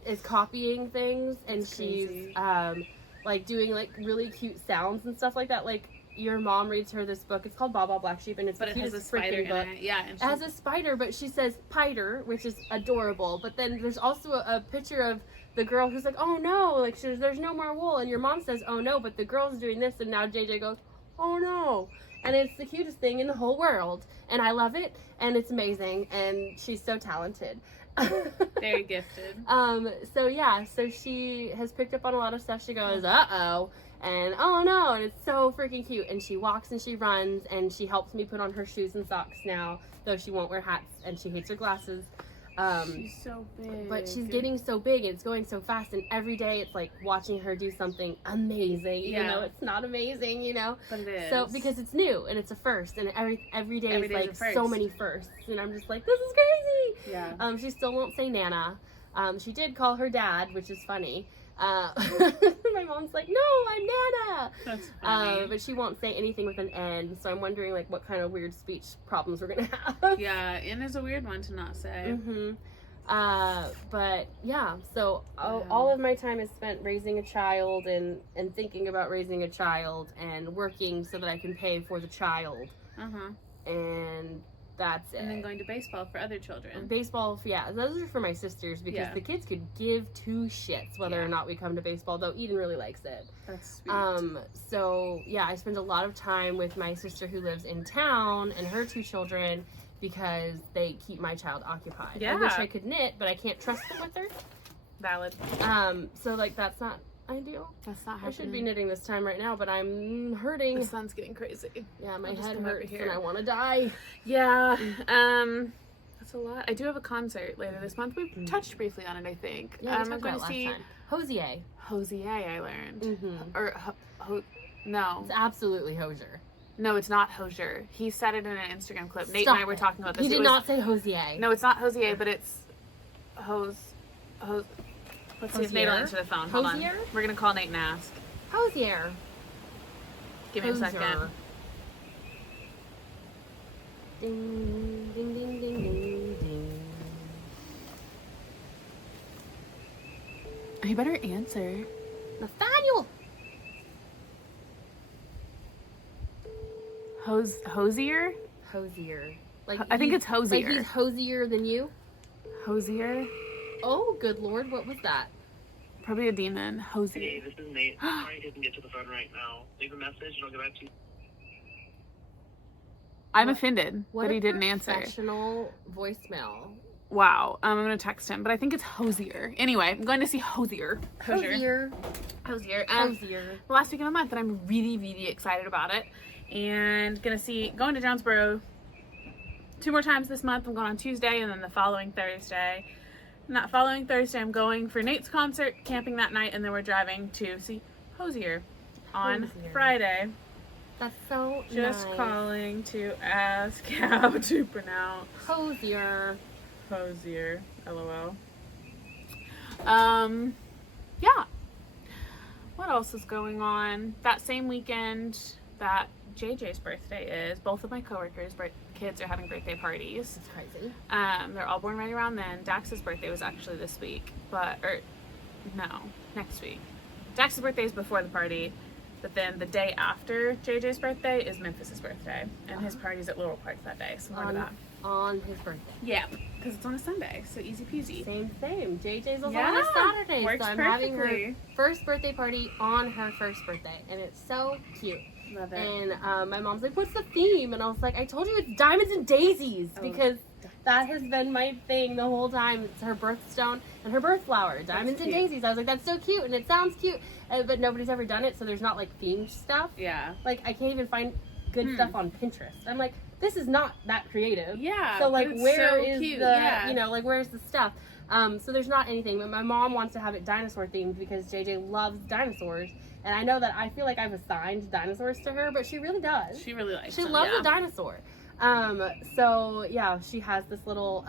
is copying things, and she's like doing like really cute sounds and stuff like that. Like your mom reads her this book. It's called Baba Black Sheep, and it's the cutest freaking book. Yeah, and it has a spider, but she says Piter, which is adorable. But then there's also a picture of the girl who's like, oh no, like there's no more wool, and your mom says, oh no, but the girl's doing this, and now JJ goes, oh no, and it's the cutest thing in the whole world, and I love it, and it's amazing, and she's so talented. Very gifted. So yeah, so she has picked up on a lot of stuff. She goes, uh-oh, and oh no, and it's so freaking cute, and she walks and she runs, and she helps me put on her shoes and socks now, though she won't wear hats, and she hates her glasses. She's so big. But she's getting so big, and it's going so fast, and every day it's like watching her do something amazing, even though it's not amazing, you know? But it is. So, because it's new, and it's a first, and every day is like so many firsts, and I'm just like, this is crazy! Yeah. She still won't say Nana. She did call her dad, which is funny. My mom's like, no, I'm Nana. That's funny. But she won't say anything with an N, so I'm wondering like what kind of weird speech problems we're gonna have. Yeah, N is a weird one to not say. But yeah, so all of my time is spent raising a child and thinking about raising a child and working so that I can pay for the child. And that's it. And then going to baseball for other children. Baseball, yeah, those are for my sisters because the kids could give two shits whether or not we come to baseball, though Eden really likes it. That's sweet. So yeah, I spend a lot of time with my sister who lives in town and her two children because they keep my child occupied. I wish I could knit, but I can't trust them with her. Valid. So like that's not ideal. That's not happening. I should be knitting this time right now, but I'm hurting. The sun's getting crazy. Yeah, my head hurts and I want to die. Yeah. That's a lot. I do have a concert later this month. We've touched briefly on it, I think. Yeah, I'm going to see Hosier. Hosier, I learned. Or no. It's absolutely Hosier. No, it's not Hosier. He said it in an Instagram clip. Nate and I were talking about this. He did not say Hosier. No, it's not Hosier, but it's Let's see if Nate will answer the phone. Hold on. We're going to call Nate and ask. Hosier. Give me a second. Ding, ding, ding, ding, ding, ding. You better answer. Nathaniel! Hosier? Hosier. Like I think it's Hosier. Like he's hosier than you? Hosier? Oh, good lord, what was that? Probably a demon. Hosier. Hey, this is Nate. Sorry I didn't get to the phone right now. Leave a message and I'll get back to you. I'm offended that he didn't answer. Professional voicemail. Wow. I'm going to text him, but I think it's Hosier. Anyway, I'm going to see Hosier. Hosier. Last week of the month, and I'm really, really excited about it. And going to Jonesboro 2 more times this month. I'm going on Tuesday and then the following Thursday. And that following Thursday, I'm going for Nate's concert, camping that night, and then we're driving to see Hosier on Friday. That's so Just calling to ask how to pronounce Hosier. cozier. LOL. Yeah. What else is going on? That same weekend that JJ's birthday is, both of my coworkers' kids are having birthday parties. It's crazy. They're all born right around then. Dax's birthday was actually this week, next week. Dax's birthday is before the party, but then the day after JJ's birthday is Memphis's birthday, and his party's at Laurel Park that day. So more to that. On his birthday. Yeah, because it's on a Sunday, so easy peasy. Same. JJ's also Yeah, on a Saturday, works so I'm having her perfectly. first birthday party on her first birthday, and it's so cute. Love it. And my mom's like, "What's the theme?" And I was like, "I told you it's diamonds and daisies because that has been my thing the whole time. It's her birthstone and her birth flower, diamonds and daisies." I was like, "That's so cute and it sounds cute," but nobody's ever done it, so there's not like themed stuff. Yeah. Like I can't even find good stuff on Pinterest. I'm like, this is not that creative. Yeah. So like, where so is cute. the you know, like where's the stuff? So there's not anything, but my mom wants to have it dinosaur themed because JJ loves dinosaurs. And I know that I feel like I've assigned dinosaurs to her, but she really does. She really likes She them, loves yeah. a dinosaur. So yeah, she has this little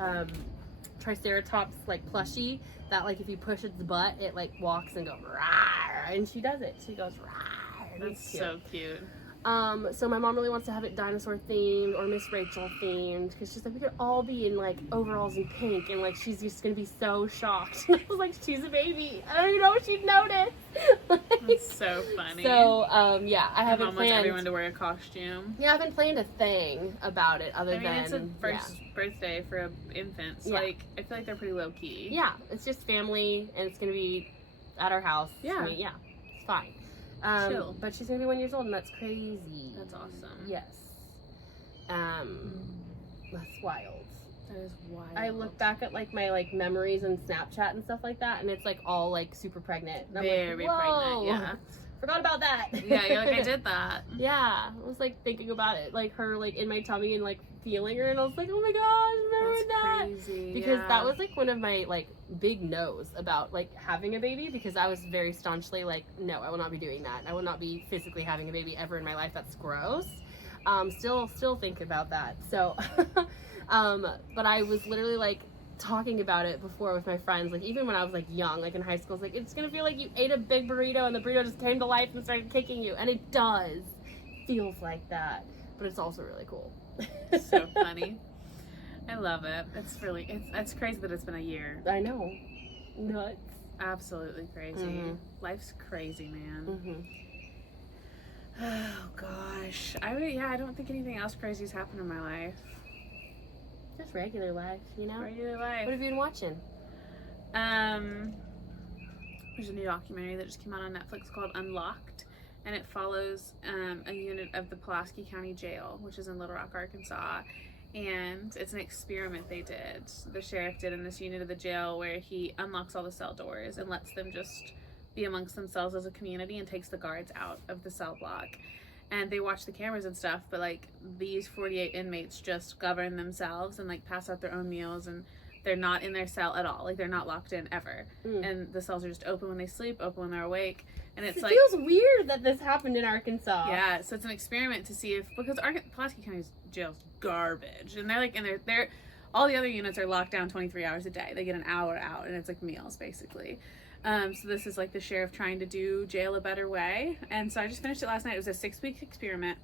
Triceratops like plushie that like if you push its butt, it like walks and goes rawr, and she does it. She goes rawr. And That's it's cute. so cute. So my mom really wants to have it dinosaur themed or Miss Rachel themed because she's like, we could all be in like overalls and pink, and like she's just gonna be so shocked. I was like, she's a baby. I don't even know if she'd notice. That's so funny. So yeah, I haven't Mom wants planned. everyone to wear a costume. Yeah, I haven't planned a thing about it other I mean, than it's a first birthday for an infant, so like I feel like they're pretty low key. Yeah, it's just family, and it's gonna be at our house. Yeah. I mean, yeah, it's fine. Chill. But she's gonna be 1 year old, and that's crazy. That's awesome. Yes. That's wild. That is wild. I look back at like my like memories and Snapchat and stuff like that, and it's like all like super pregnant. And I'm Very like, pregnant, whoa, yeah. forgot about that. Yeah, you're like, I did that. Yeah, I was like thinking about it, like her like in my tummy and like feeling her, and I was like, oh my gosh, remember that? Crazy. Because that was like one of my like big no's about like having a baby, because I was very staunchly like, no, I will not be doing that. I will not be physically having a baby ever in my life. That's gross. Still think about that. So, but I was literally like talking about it before with my friends, like even when I was like young, like in high school, it's like, it's gonna feel like you ate a big burrito and the burrito just came to life and started kicking you, and it does. Feels like that, but it's also really cool. So funny. I love it. It's crazy that it's been a year. I know. Nuts. Absolutely crazy. Mhm. Life's crazy, man. Mm-hmm. Oh gosh. I don't think anything else crazy's happened in my life. Just regular life, you know? Regular life. What have you been watching? There's a new documentary that just came out on Netflix called Unlocked, and it follows a unit of the Pulaski County Jail, which is in Little Rock, Arkansas. And it's an experiment they did. The sheriff did in this unit of the jail where he unlocks all the cell doors and lets them just be amongst themselves as a community and takes the guards out of the cell block. And they watch the cameras and stuff, but like these 48 inmates just govern themselves and like pass out their own meals, and they're not in their cell at all. Like they're not locked in ever. And the cells are just open when they sleep, open when they're awake. And it's It like, feels weird that this happened in Arkansas. yeah, so it's an experiment to see if, because Pulaski County's jail's garbage, and they're like, and they're all the other units are locked down 23 hours a day. They get an hour out, and it's like meals basically. So this is like the sheriff trying to do jail a better way. And so I just finished it last night. It was a 6-week experiment,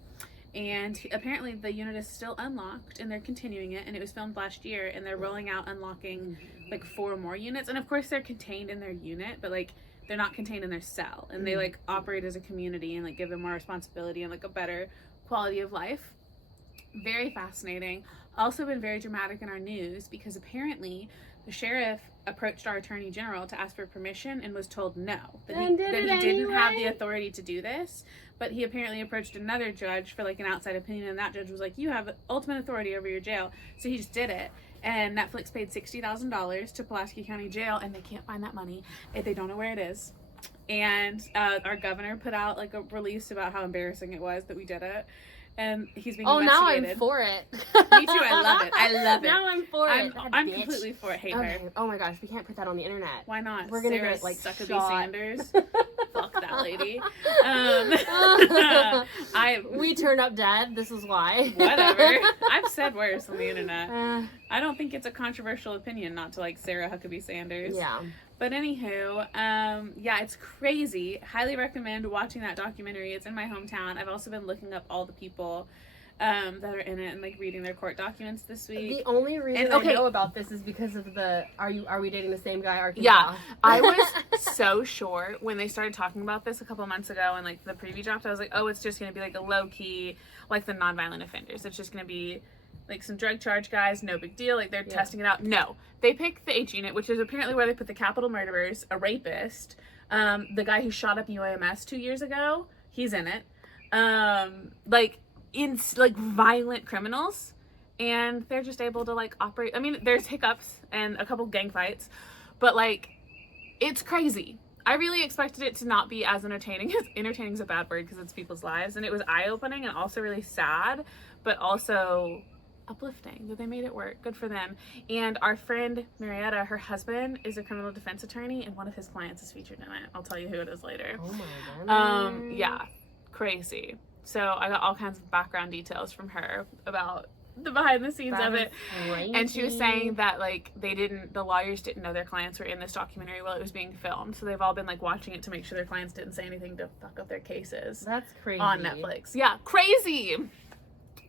and apparently the unit is still unlocked, and they're continuing it. And it was filmed last year, and they're rolling out unlocking like 4 more units. And of course they're contained in their unit, but like they're not contained in their cell, and they like operate as a community and like give them more responsibility and like a better quality of life. Very fascinating. Also been very dramatic in our news, because apparently the sheriff approached our attorney general to ask for permission and was told no, that he didn't have the authority to do this. But he apparently approached another judge for like an outside opinion, and that judge was like, you have ultimate authority over your jail. So he just did it. And Netflix paid $60,000 to Pulaski County Jail, and they can't find that money if they don't know where it is. And our governor put out like a release about how embarrassing it was that we did it. and he's being Oh, now investigated. I'm for it. Me too, I love it. I love it. Now I'm for it. I'm Bitch. completely for it. Hate Okay. her. Oh my gosh, we can't put that on the internet. Why not? We're gonna Sarah get, like, Suckabee shot. Sanders. Fuck that lady. We turn up dead. This is why. Whatever. I've said worse on the internet. Uh, I don't think it's a controversial opinion not to like Sarah Huckabee Sanders. yeah. But anywho, yeah, it's crazy. Highly recommend watching that documentary. It's in my hometown. I've also been looking up all the people that are in it and like reading their court documents this week. The only reason I know about this is because of the are we dating the same guy? Arkansas. Yeah, I was so sure when they started talking about this a couple months ago and like the preview dropped. I was like, oh, it's just gonna be like a low key, like the nonviolent offenders. It's just gonna be like some drug charge guys, no big deal. Like they're testing it out. No, they picked the H unit, which is apparently where they put the capital murderers, a rapist, the guy who shot up UAMS 2 years ago. He's in it. Like violent criminals, and they're just able to like operate. I mean, there's hiccups and a couple gang fights, but like it's crazy. I really expected it to not be as entertaining. Entertaining is a bad word because it's people's lives, and it was eye-opening and also really sad, but also uplifting that they made it work. Good for them. And our friend Marietta, her husband is a criminal defense attorney, and one of his clients is featured in it. I'll tell you who it is later. Oh my god. Yeah, crazy. So I got all kinds of background details from her about the behind the scenes of it. Crazy. And she was saying that like the lawyers didn't know their clients were in this documentary while it was being filmed. So they've all been like watching it to make sure their clients didn't say anything to fuck up their cases. That's crazy. On Netflix. Yeah, crazy.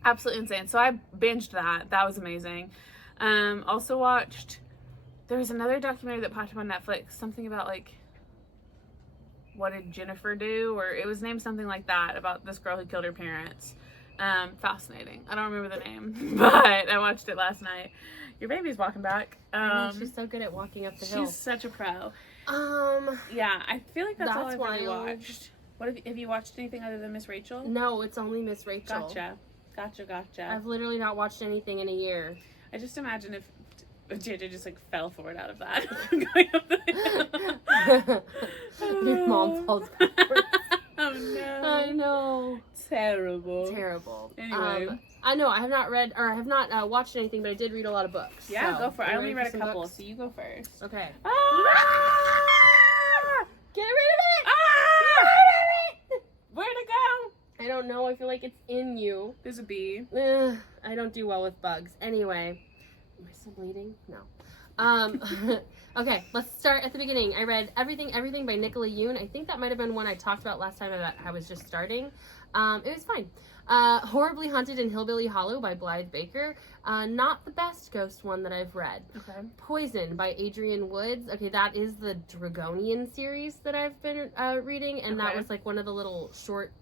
Absolutely insane. So I binged that. That was amazing. Also watched, there was another documentary that popped up on Netflix, something about like what did Jennifer do, or it was named something like that, about this girl who killed her parents. Fascinating. I don't remember the name, but I watched it last night. Your baby's walking back. She's so good at walking up the hill. She's such a pro. Yeah, I feel like that's all I've really wild. watched. What have you watched anything other than Miss Rachel? No, it's only Miss Rachel. Gotcha. I've literally not watched anything in a year. I just imagine if JJ just like fell forward out of that. Going up the hill. Your mom falls backwards. Oh no. I know. Terrible. Anyway. I know I have not read or I have not watched anything, but I did read a lot of books. Yeah, so go for it. I only read a some couple, books? so you go first. Okay. Ah! Get rid of it! Ah! Get rid of it! Where'd it go? I don't know. I feel like it's in you. There's a bee. I don't do well with bugs. Anyway, am I still bleeding? No. Okay, let's start at the beginning. I read Everything by Nicola Yoon. I think that might have been one I talked about last time about I was just starting. It was fine. Horribly Haunted in Hillbilly Hollow by Blythe Baker. Not the best ghost one that I've read. Okay. Poison by Adrienne Woods. Okay, that is the Dragonian series that I've been reading, and that was like one of the little short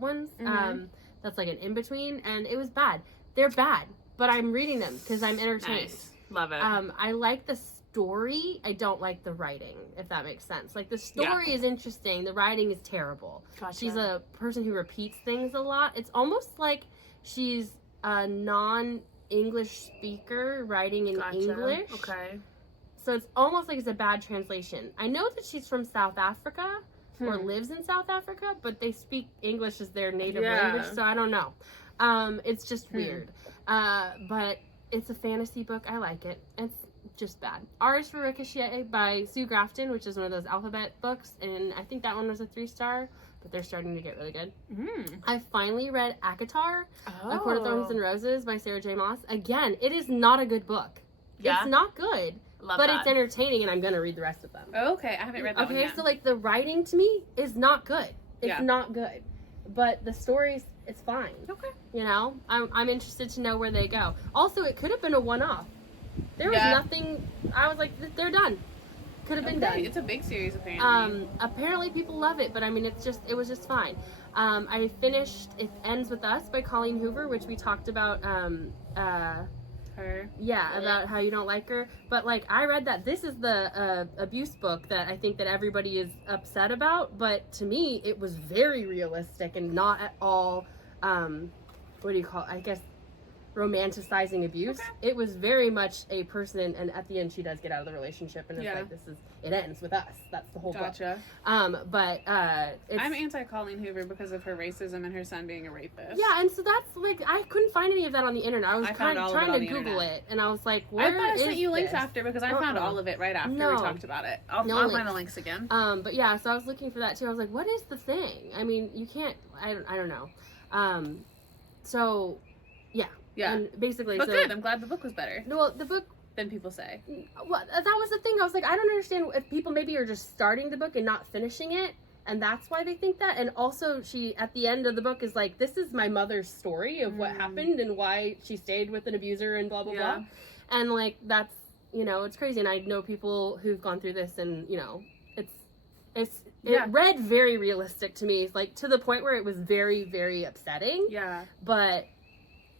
ones. Mm-hmm. That's like an in-between, and it was bad. They're bad, but I'm reading them because I'm entertained. Nice. Love it. I like the story. I don't like the writing, if that makes sense. Like, the story is interesting. The writing is terrible. Gotcha. She's a person who repeats things a lot. It's almost like she's a non-English speaker writing in English. Okay. So it's almost like it's a bad translation. I know that she's from South Africa or lives in South Africa, but they speak English as their native language, so I don't know. It's just weird. But it's a fantasy book. I like it. It's just bad. R is for Ricochet by Sue Grafton, which is one of those alphabet books, and I think that one was a 3-star, but they're starting to get really good. I finally read Akatar, A Court of Thorns and Roses by Sarah J. Maas. Again, it is not a good book. Yeah? It's not good, Love but that. it's entertaining, and I'm going to read the rest of them. Okay, I haven't read that one yet. So like the writing to me is not good. It's not good. But the stories, it's fine. Okay. You know, I'm interested to know where they go. Also, it could have been a one-off. There was nothing. I was like, they're done. Could have been done. It's a big series apparently. Apparently people love it, but I mean, it was just fine. I finished It Ends With Us by Colleen Hoover, which we talked about. Her. Yeah, about how you don't like her. But like, I read that. This is the abuse book that I think that everybody is upset about. But to me, it was very realistic and not at all. What do you call it? I guess romanticizing abuse. Okay. It was very much a person, and at the end she does get out of the relationship, and it's like, it ends with us. That's the whole book. But I'm anti Colleen Hoover because of her racism and her son being a rapist. Yeah, and so that's like, I couldn't find any of that on the internet. I was trying to Google it, and I was like, where is I sent you links this? after because I found all of it right after we talked about it. I'll find the links again. But yeah, so I was looking for that too. I was like, what is the thing? I mean, you can't, I don't know. So yeah, and basically, but good. I'm glad the book was better. Well, the book, than people say. Well, that was the thing. I was like, I don't understand if people maybe are just starting the book and not finishing it, and that's why they think that. And also, she at the end of the book is like, this is my mother's story of what happened and why she stayed with an abuser and blah blah blah. And like, that's, you know, it's crazy. And I know people who've gone through this, and you know, it read very realistic to me, like to the point where it was very, very upsetting. Yeah. But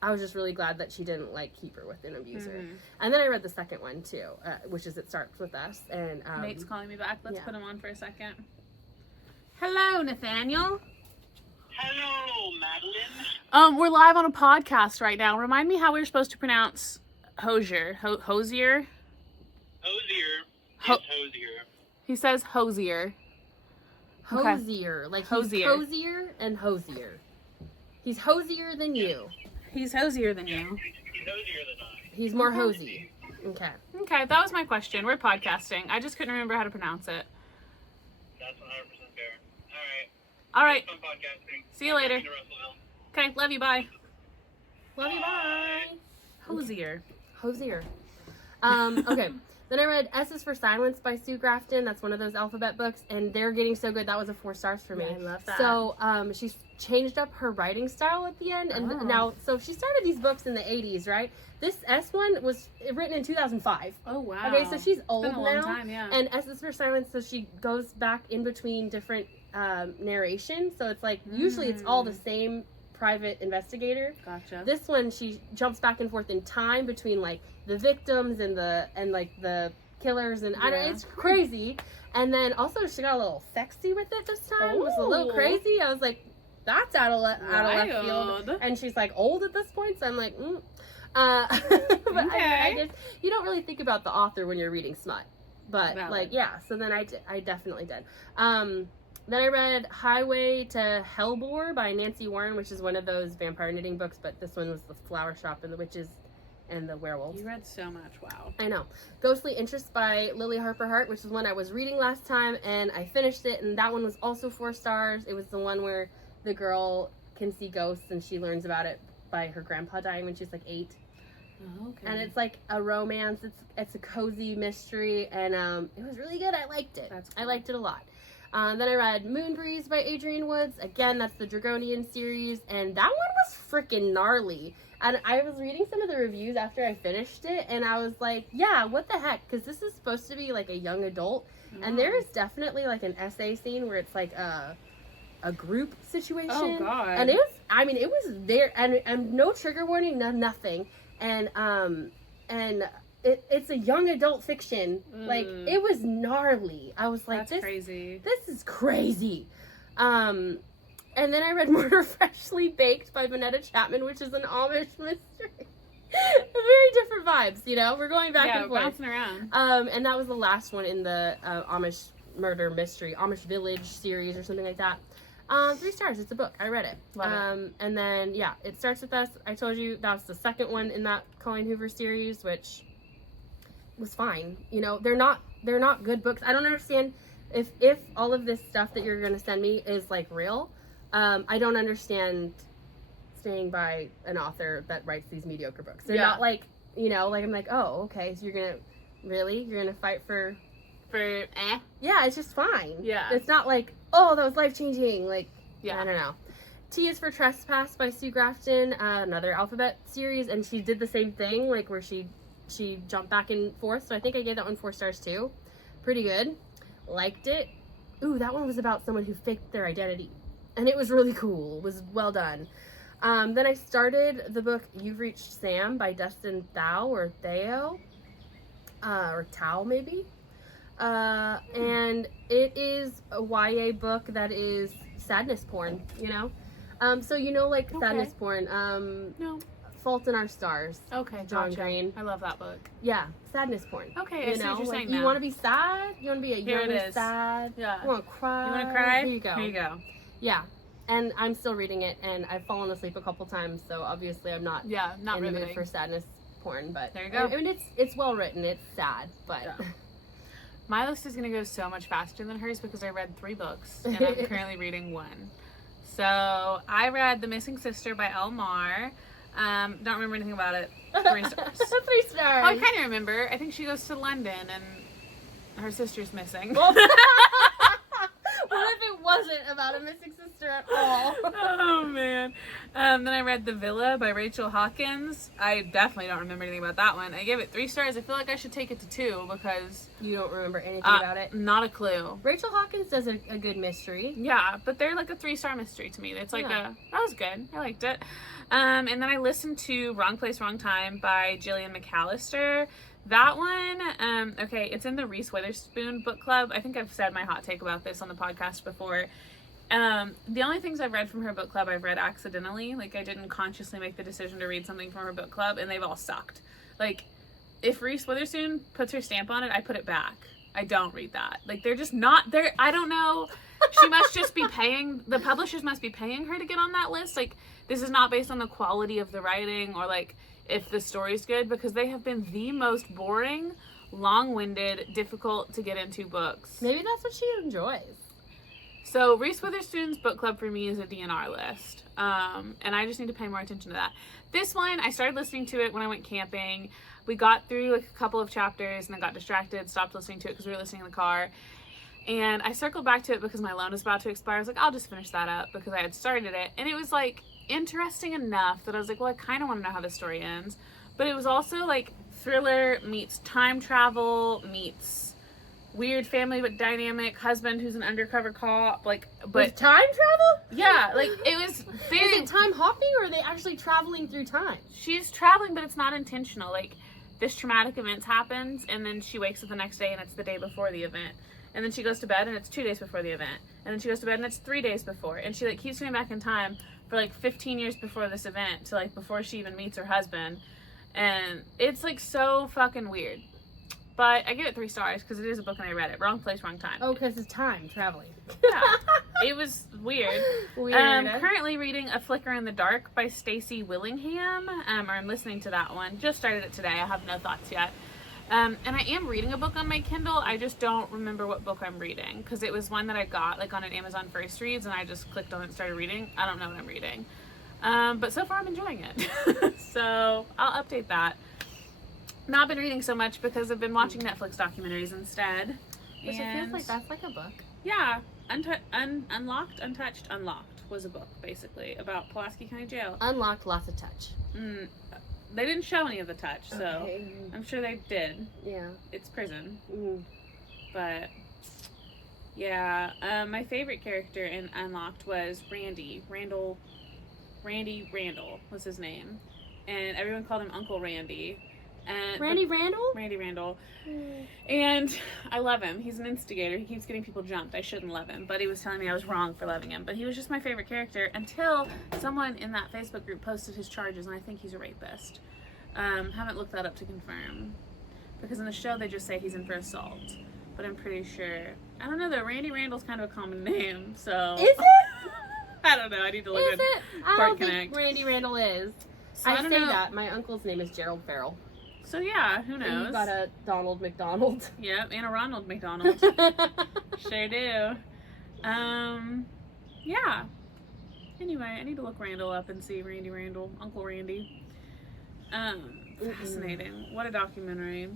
I was just really glad that she didn't like keep her with an abuser. And then I read the second one too, which is It Starts With Us. And Nate's calling me back. Let's put him on for a second. Hello, Nathaniel. Hello, Madeline. We're live on a podcast right now. Remind me how we're supposed to pronounce Hosier. Hosier? Hosier. Hosier. He says Hosier. Hosier. Like Hosier. He's hosier and hosier. He's hosier than you. He's hosier than you. He's hosier than I. He's more hosy. Okay. Okay, that was my question. We're podcasting. I just couldn't remember how to pronounce it. That's 100% fair. All right. Fun podcasting. See you later. Okay, love you. Bye. Love you. Bye. Hosier. Hosier. Okay. Then I read S is for Silence by Sue Grafton. That's one of those alphabet books, and they're getting so good. That was a 4 stars for me. Yeah, I love that. So she's changed up her writing style at the end, and now, so she started these books in the 80s, right? This S one was written in 2005. Oh wow. Okay, so she's old it's been a now. long time, yeah. And S is for Silence, so she goes back in between different narrations. So it's like usually it's all the same private investigator. Gotcha. This one, she jumps back and forth in time between like the victims and the killers, and I don't, it's crazy. And then also she got a little sexy with it this time. It was a little crazy. I was like, that's out of left field. And she's like old at this point, so I'm like, but I just, you don't really think about the author when you're reading smut, but like, yeah. So then I definitely did. Then I read Highway to Hellbore by Nancy Warren, which is one of those vampire knitting books, but this one was the flower shop and the witches and the werewolves. You read so much, wow. I know. Ghostly Interest by Lily Harper Hart, which is one I was reading last time, and I finished it, and that one was also 4 stars. It was the one where the girl can see ghosts, and she learns about it by her grandpa dying when she's like 8. Oh, okay. And it's like a romance. It's a cozy mystery, and it was really good. I liked it. That's cool. I liked it a lot. Then I read Moonbreeze by Adrienne Woods. Again, that's the Dragonian series, and that one was freaking gnarly. And I was reading some of the reviews after I finished it, and I was like, yeah, what the heck? Because this is supposed to be like a young adult, and there is definitely like an essay scene where it's like a group situation. Oh, God. And it was there, and no trigger warning, nothing. And it's a young adult fiction. Like, it was gnarly. I was like, that's crazy. This is crazy. And then I read Murder Freshly Baked by Vonetta Chapman, which is an Amish mystery. Very different vibes, you know? We're going back and forth. Bouncing around. And that was the last one in the Amish murder mystery, Amish Village series or something like that. 3 stars. It's a book. I read it. Love it. And then, yeah, It Starts With Us. I told you that was the second one in that Colleen Hoover series, which was fine. You know, they're not good books. I don't understand if all of this stuff that you're going to send me is like real. I don't understand staying by an author that writes these mediocre books. They're not like, you know, like I'm like, oh, okay, so you're gonna fight for yeah, it's just fine. Yeah. It's not like, oh, that was life-changing. Like, yeah. I don't know. T is for Trespass by Sue Grafton, another alphabet series, and she did the same thing, like where she jumped back and forth, so I think I gave that one 4 stars too. Pretty good. Liked it. Ooh, that one was about someone who faked their identity, and it was really cool. It was well done. Then I started the book You've Reached Sam by Dustin Thau, or Theo, or Tao maybe. And it is a YA book that is sadness porn, you know? So you know, like sadness porn, No. Fault in Our Stars. Okay, John gotcha. Green. I love that book. Yeah, sadness porn. Okay, I see what you're saying you now. want to be sad? You want to be a Here it younger is. sad? Yeah. You want to cry? You want to cry? Here you go. Here you go. Yeah. And I'm still reading it, and I've fallen asleep a couple times, so obviously I'm not Not in the mood riveting. for sadness porn. But There you go. I mean, it's well written. It's sad, but Yeah. My list is going to go so much faster than hers because I read 3 books, and I'm currently reading 1. So I read The Missing Sister by Elle Marr. Don't remember anything about it. 3 stars. 3 stars. Oh, I kind of remember. I think she goes to London and her sister's missing. What if it wasn't about a missing sister at all? Oh man. Then I read The Villa by Rachel Hawkins. I definitely don't remember anything about that one. I gave it 3 stars. I feel like I should take it to 2 because You don't remember anything about it? not a clue. Rachel Hawkins does a good mystery. Yeah, but they're like a 3-star mystery to me. It's like that was good. I liked it. And then I listened to Wrong Place, Wrong Time by Gillian McAllister. That one, okay, it's in the Reese Witherspoon book club. I think I've said my hot take about this on the podcast before. The only things I've read from her book club, I've read accidentally. Like, I didn't consciously make the decision to read something from her book club, and they've all sucked. Like, if Reese Witherspoon puts her stamp on it, I put it back. I don't read that. Like, they're just not there. I don't know. She must just be paying, the publishers must be paying her to get on that list. Like, this is not based on the quality of the writing or, like, if the story's good, because they have been the most boring, long-winded, difficult to get into books. Maybe that's what she enjoys. So Reese Witherspoon's book club for me is a DNR list. And I just need to pay more attention to that. This one, I started listening to it when I went camping. We got through like a couple of chapters and then got distracted, stopped listening to it because we were listening in the car. And I circled back to it because my loan was about to expire. I was like, I'll just finish that up because I had started it. And it was like interesting enough that I was like, well, I kind of want to know how this story ends. But it was also like thriller meets time travel meets weird family but dynamic husband who's an undercover cop. Like, but with time travel? yeah, like it was very. Is it time hopping or are they actually traveling through time? She's traveling, but it's not intentional. Like, this traumatic event happens, and then she wakes up the next day, and it's the day before the event. And then she goes to bed, and it's 2 days before the event. And then she goes to bed, and it's 3 days before. And she, like, keeps going back in time for, like, 15 years before this event to, like, before she even meets her husband. And it's, like, so fucking weird. But I give it 3 stars because it is a book and I read it. Wrong place, wrong time. Oh, because it's time traveling. Yeah. It was weird. Weird. Currently reading A Flicker in the Dark by Stacey Willingham. Or I'm listening to that one. Just started it today. I have no thoughts yet. And I am reading a book on my Kindle. I just don't remember what book I'm reading because it was one that I got like on an Amazon First Reads and I just clicked on it and started reading. I don't know what I'm reading. But so far I'm enjoying it. So I'll update that. Not been reading so much because I've been watching Netflix documentaries instead. Which it feels like that's like a book. Yeah. Unlocked, Untouched, Unlocked was a book basically about Pulaski County Jail. Unlocked, lots of touch. They didn't show any of the touch, so Okay. I'm sure they did. Yeah. It's prison. Mm. But yeah, my favorite character in Unlocked was Randy. Randall was his name. And everyone called him Uncle Randy. And Randy Randall? Randy Randall. And I love him. He's an instigator. He keeps getting people jumped. I shouldn't love him. But he was telling me I was wrong for loving him. But he was just my favorite character until someone in that Facebook group posted his charges, and I think he's a rapist. Haven't looked that up to confirm. Because in the show they just say he's in for assault. But I'm pretty sure. I don't know though. Randy Randall's kind of a common name, so. Is it? I don't know. I need to look Is at it? I Court don't Connect. think Randy Randall is. So I don't say know. that. My uncle's name is Gerald Farrell. So yeah, who And knows? you've got a Donald McDonald. Yep, and a Ronald McDonald. Sure do. Yeah. Anyway, I need to look Randall up and see Randy Randall, Uncle Randy. Fascinating. What a documentary.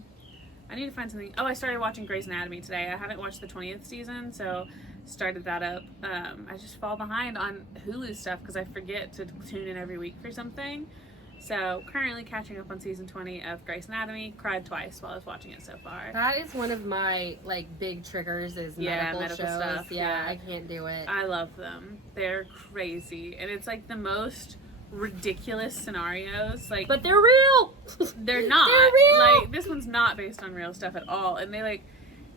I need to find something. Oh, I started watching Grey's Anatomy today. I haven't watched the 20th season, so started that up. I just fall behind on Hulu stuff because I forget to tune in every week for something. So currently catching up on season 20 of Grey's Anatomy. Cried twice while I was watching it so far. That is one of my like big triggers is medical shows. Stuff. Yeah, I can't do it. I love them. They're crazy, and it's like the most ridiculous scenarios. Like, But they're real. they're not. They're real. Like, this one's not based on real stuff at all. And they like,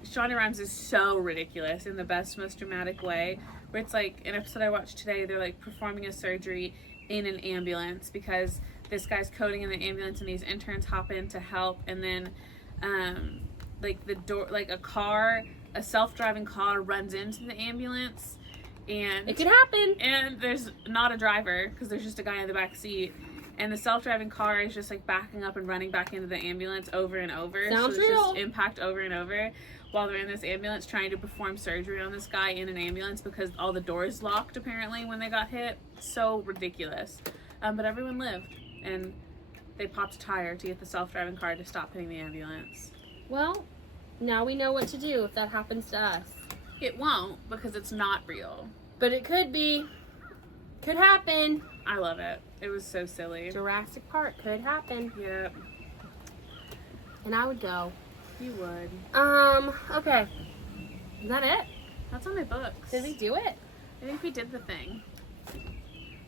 Shonda Rhimes is so ridiculous in the best, most dramatic way. Where it's like an episode I watched today. They're like performing a surgery in an ambulance because this guy's coding in the ambulance and these interns hop in to help, and then like the door, like a self-driving car runs into the ambulance, and It could happen. and there's not a driver because there's just a guy in the back seat, and the self-driving car is just like backing up and running back into the ambulance over and over. Sounds so it's real. just impact over and over while they're in this ambulance trying to perform surgery on this guy in an ambulance because all the doors locked apparently when they got hit. So ridiculous. But everyone lived, and they popped a tire to get the self-driving car to stop hitting the ambulance. Well, now we know what to do if that happens to us. It won't, because it's not real. But it could be. Could happen. I love it. It was so silly. Jurassic Park could happen. Yep. And I would go. You would. Okay. Is that it? That's on my books. Did we do it? I think we did the thing.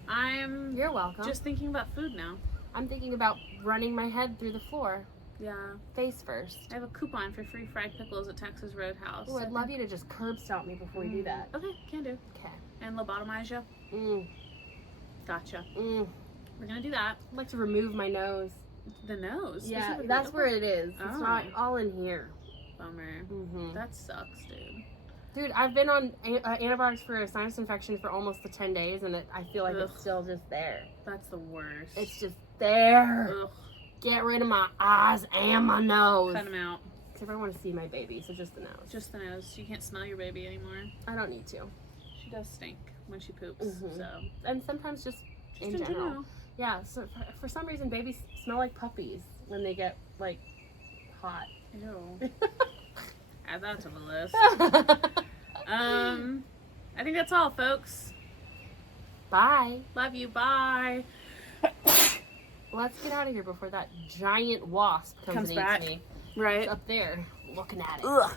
I'm You're welcome. just thinking about food now. I'm thinking about running my head through the floor. Yeah. Face first. I have a coupon for free fried pickles at Texas Roadhouse. Oh, I'd love you to just curb stomp me before you do that. Okay, can do. Okay. And lobotomize you. Mm. Gotcha. Mm. We're gonna do that. I'd like to remove my nose. The nose. Yeah, specifically. that's where it is. It's Oh. not all in here. Bummer. Mm-hmm. That sucks, dude. Dude, I've been on antibiotics for a sinus infection for almost the 10 days, and I feel like Ugh. it's still just there. That's the worst. It's just there. Ugh. Get rid of my eyes and my nose. Cut them out. Because I want to see my baby, so just the nose. Just the nose. You can't smell your baby anymore. I don't need to. She does stink when she poops. Mhm. So And sometimes just in in general. general. Yeah, so for some reason, babies smell like puppies when they get, like, hot. Ew. Add that to the list. I think that's all, folks. Bye. Love you. Bye. Let's get out of here before that giant wasp comes and back. eats me. Right. It's up there looking at it. Ugh.